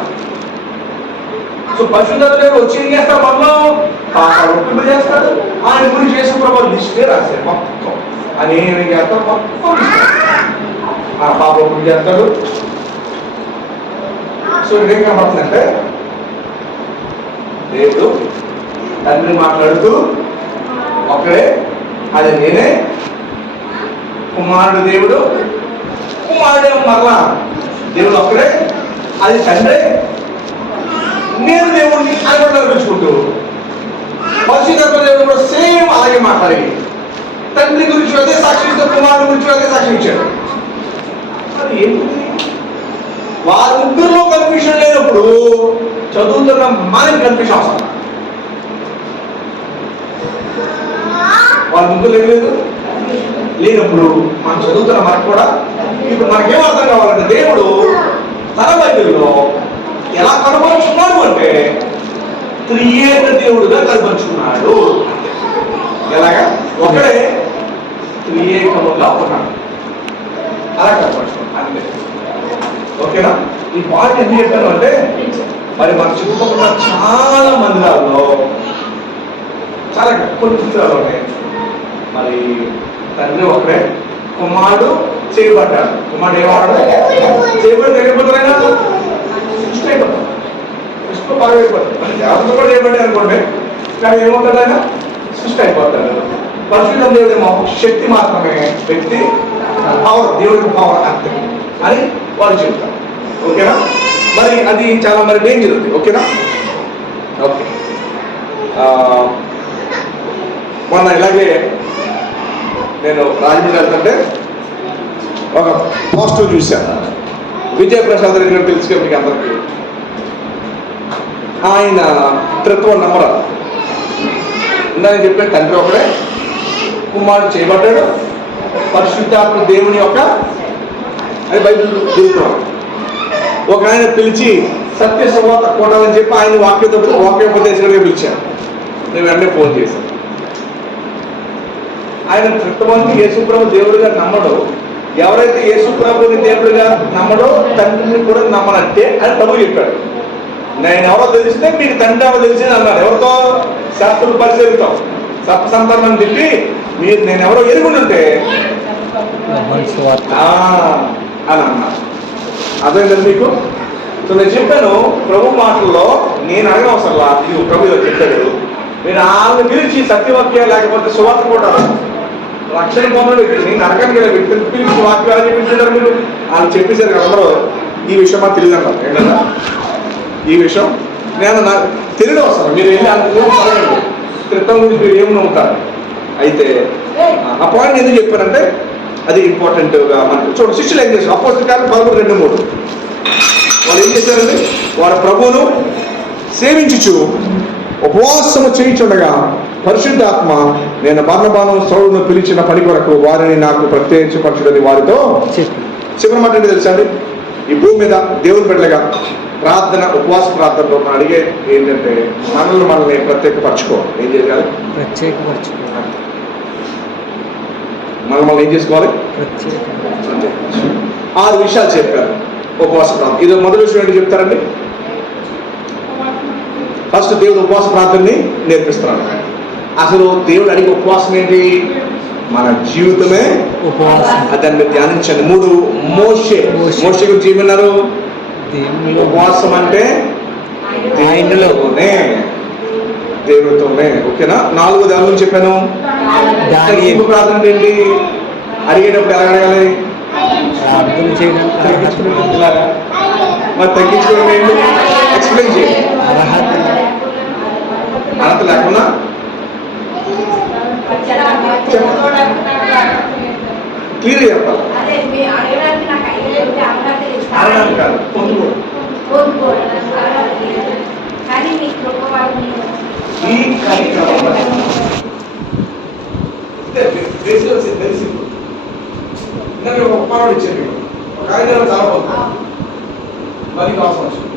సో పరిశుద్ధాత్మ దేవుడు వచ్చి ఏం చేస్తాడు? మనలో ఒప్పింపు చేస్తాడు. ఆయన గురించి చేసిన ప్రభావం లిస్టే రాశారు మొత్తం. అని ఏం చేస్తాడు? మొత్తం పాప ఒప్పింపు చేస్తాడు. సో ఇదేం కనబడుతుందంటే దేవుడు తండ్రి మాట్లాడుతూ ఒక్కడే, అది నేనే. కుమారుడు దేవుడు, కుమారుడే మరలా దేవుడు ఒక్కడే, అది తండ్రి, నేను దేవుడిని అని కూడా నడిపించుకుంటూ పరిశుద్ధాత్మ దేవుడు కూడా సేమ్ అలాగే మాట్లాడి తండ్రి గురించి అదే సాక్షి ఇస్తూ కుమారుడు గురించి అదే సాక్షి ఇచ్చాడు. మరి ఏంటి? వారి ముగ్గురులో కన్ఫ్యూషన్ లేనప్పుడు చదువుతున్న మనకి కన్ఫ్యూషన్ అవసరం. వాళ్ళ ముగ్గురు లేదు లేనప్పుడు మనం చదువుతున్న మనకు కూడా ఇప్పుడు మనకేం అర్థం కావాలంటే దేవుడు తన బైబిల్లో ఎలా కనపరుచుకున్నాడు అంటే త్రియేక దేవుడుగా కనపరుచుకున్నాడు. ఎలాగా? ఒకడే త్రియేకముగా ఉన్నాడు, అలా కనపరుచుకున్నాడు అంతే. ఓకేనా? ఈ పాయింట్ ఎందుకు చెప్పాను అంటే మరి మన చుట్టుపక్కల చాలా మందిరాల్లో చాలా కొన్ని చిత్రాలు ఉన్నాయి. మరి తండ్రి ఒకడే, కుమారుడు చేయబడ్డాడు. కుమారుడు ఏమాడు చేయబడి తగ్గిపోతారైనా సృష్టి అయిపోతాడు, సృష్టి బాగా అయిపోతాడు. మరి దేవతలు కూడా చేయబడ్డాయి అనుకోండి, కానీ ఏమవుతాడు? ఆయన సృష్టి అయిపోతాడు. పరిశుద్ధం దేవుడేమో శక్తి మాత్రమే, వ్యక్తి పవర్, దేవుడికి పవర్ అంతే అని వాళ్ళు చెప్తారు. ఓకేనా? మరి అది చాలా మరి డేంజర్ ఉంది. ఓకేనా? ఓకే. మొన్న ఇలాగే నేను రాజమండ్రి వెళ్తుంటే ఒక పోస్టర్ చూశాను. విజయప్రసాద్ రెడ్డి గారు తెలుసుగా మీకు అందరికీ. ఆయన త్రిత్వం నమ్మరాలు. ఇందాక చెప్పే తండ్రి ఒకడే, కుమారుడు చేయబడ్డాడు, పరిశుద్ధాత్మ దేవుని యొక్క అని బైబిల్ చదువుతున్నాం. ఒక ఆయన పిలిచి సత్య సువార్త కొట్టాలని చెప్పి ఆయన వాక్యోపదేశకుడిగా పిలిచాను. నేను వెంటనే ఫోన్ చేశాను. ఆయన త్రిత్వాన్ని యేసుప్రభు దేవుడిగా నమ్మడు. ఎవరైతే యేసుప్రభుని దేవుడిగా నమ్మడో తండ్రిని కూడా నమ్మనట్టే అని ప్రభు చెప్పాడు. నేను ఎవరో తెలిస్తే మీకు తండ్రి ఎవరో తెలిసింది అన్నాడు. ఎవరితో? శాస్త్రులు పరిశీలితాం సప్త సంతానం తిప్పి మీరు నేను ఎవరో ఎరుగుంటే అని అన్నారు. అదేంటండి మీకు? సో నేను చెప్పాను ప్రభు మాటల్లో నేను అడగవసరలా, ఇది ప్రభు ఇలా చెప్పాడు. మీరు వాళ్ళని పిలిచి సత్యవాక్య లేకపోతే సువార్త కూడా రక్షణ పొందిన వ్యక్తి నేను అడగండి కదా, వ్యక్తిని పిలిచి వాక్యాలు చెప్పించారు. మీరు వాళ్ళు చెప్పేశారు కదా అందరూ. ఈ విషయం మాకు తెలియదు అన్నారు. ఏంటన్నా ఈ విషయం నేను నాకు తెలియదు అవసరం. మీరు వెళ్ళి అడగండి క్రితం గురించి మీరు ఏమి ఉంటారు. అయితే ఆ పాయింట్ ఎందుకు చెప్పారంటే అది ఇంపార్టెంట్గా మనకి చూడండి. శిష్యులు ఏం చేశారు? అపోస్తలుల కార్యం 13:2-3 వాళ్ళు ఏం చేశారండి? వారి ప్రభువును సేవించుచు ఉపవాసము చేయించుండగా పరిశుద్ధాత్మ నేను బర్నబాను సౌలును పిలిచిన పని కొరకు వారిని నాకు ప్రత్యేకించపరచుడని వారితో చివరి మాట ఏంటి తెలుసా అండి? ఈ భూమి మీద దేవుని బిడ్డలుగా ప్రార్థన, ఉపవాస ప్రార్థనలో అడిగే ఏంటంటే మనల్ని ప్రత్యేకపరచుకోవాలి. ఏం చేయాలి? మనం ఏం చేసుకోవాలి? 6 విషయాలు చెప్పారు ఉపవాస ప్రార్థన. ఇది మొదటి విషయం ఏంటి చెప్తారండి? ఫస్ట్ దేవుడు ఉపవాస ప్రార్థనని నేర్పిస్తున్నాడు. అసలు దేవుడు అడిగే ఉపవాసం ఏంటి? మన జీవితమే ఉపవాసం. దాన్ని మీరు ధ్యానించండి. 3 మోషే గురించి ఏమన్నారు? ఉపవాసం అంటే దేవుడితోనే. ఓకేనా? 4 దాని గురించి చెప్పాను. ప్రార్థన ఏంటి? అడిగేటప్పుడు ఎలా అడగాలి? మరి తగ్గించుకోవడం ఏంటి? ఎక్స్ప్లెయిన్ చేయండి. అర్హత లేకుండా క్లియర్ చెప్పాలి. అడగడానికి కాదు, పొందుకోవడం. ఈ కార్యక్రమం ఒక పనుడు ఇచ్చారు. ఒక ఆయన చాలా బాగుంది. మరి అవసరం వచ్చింది.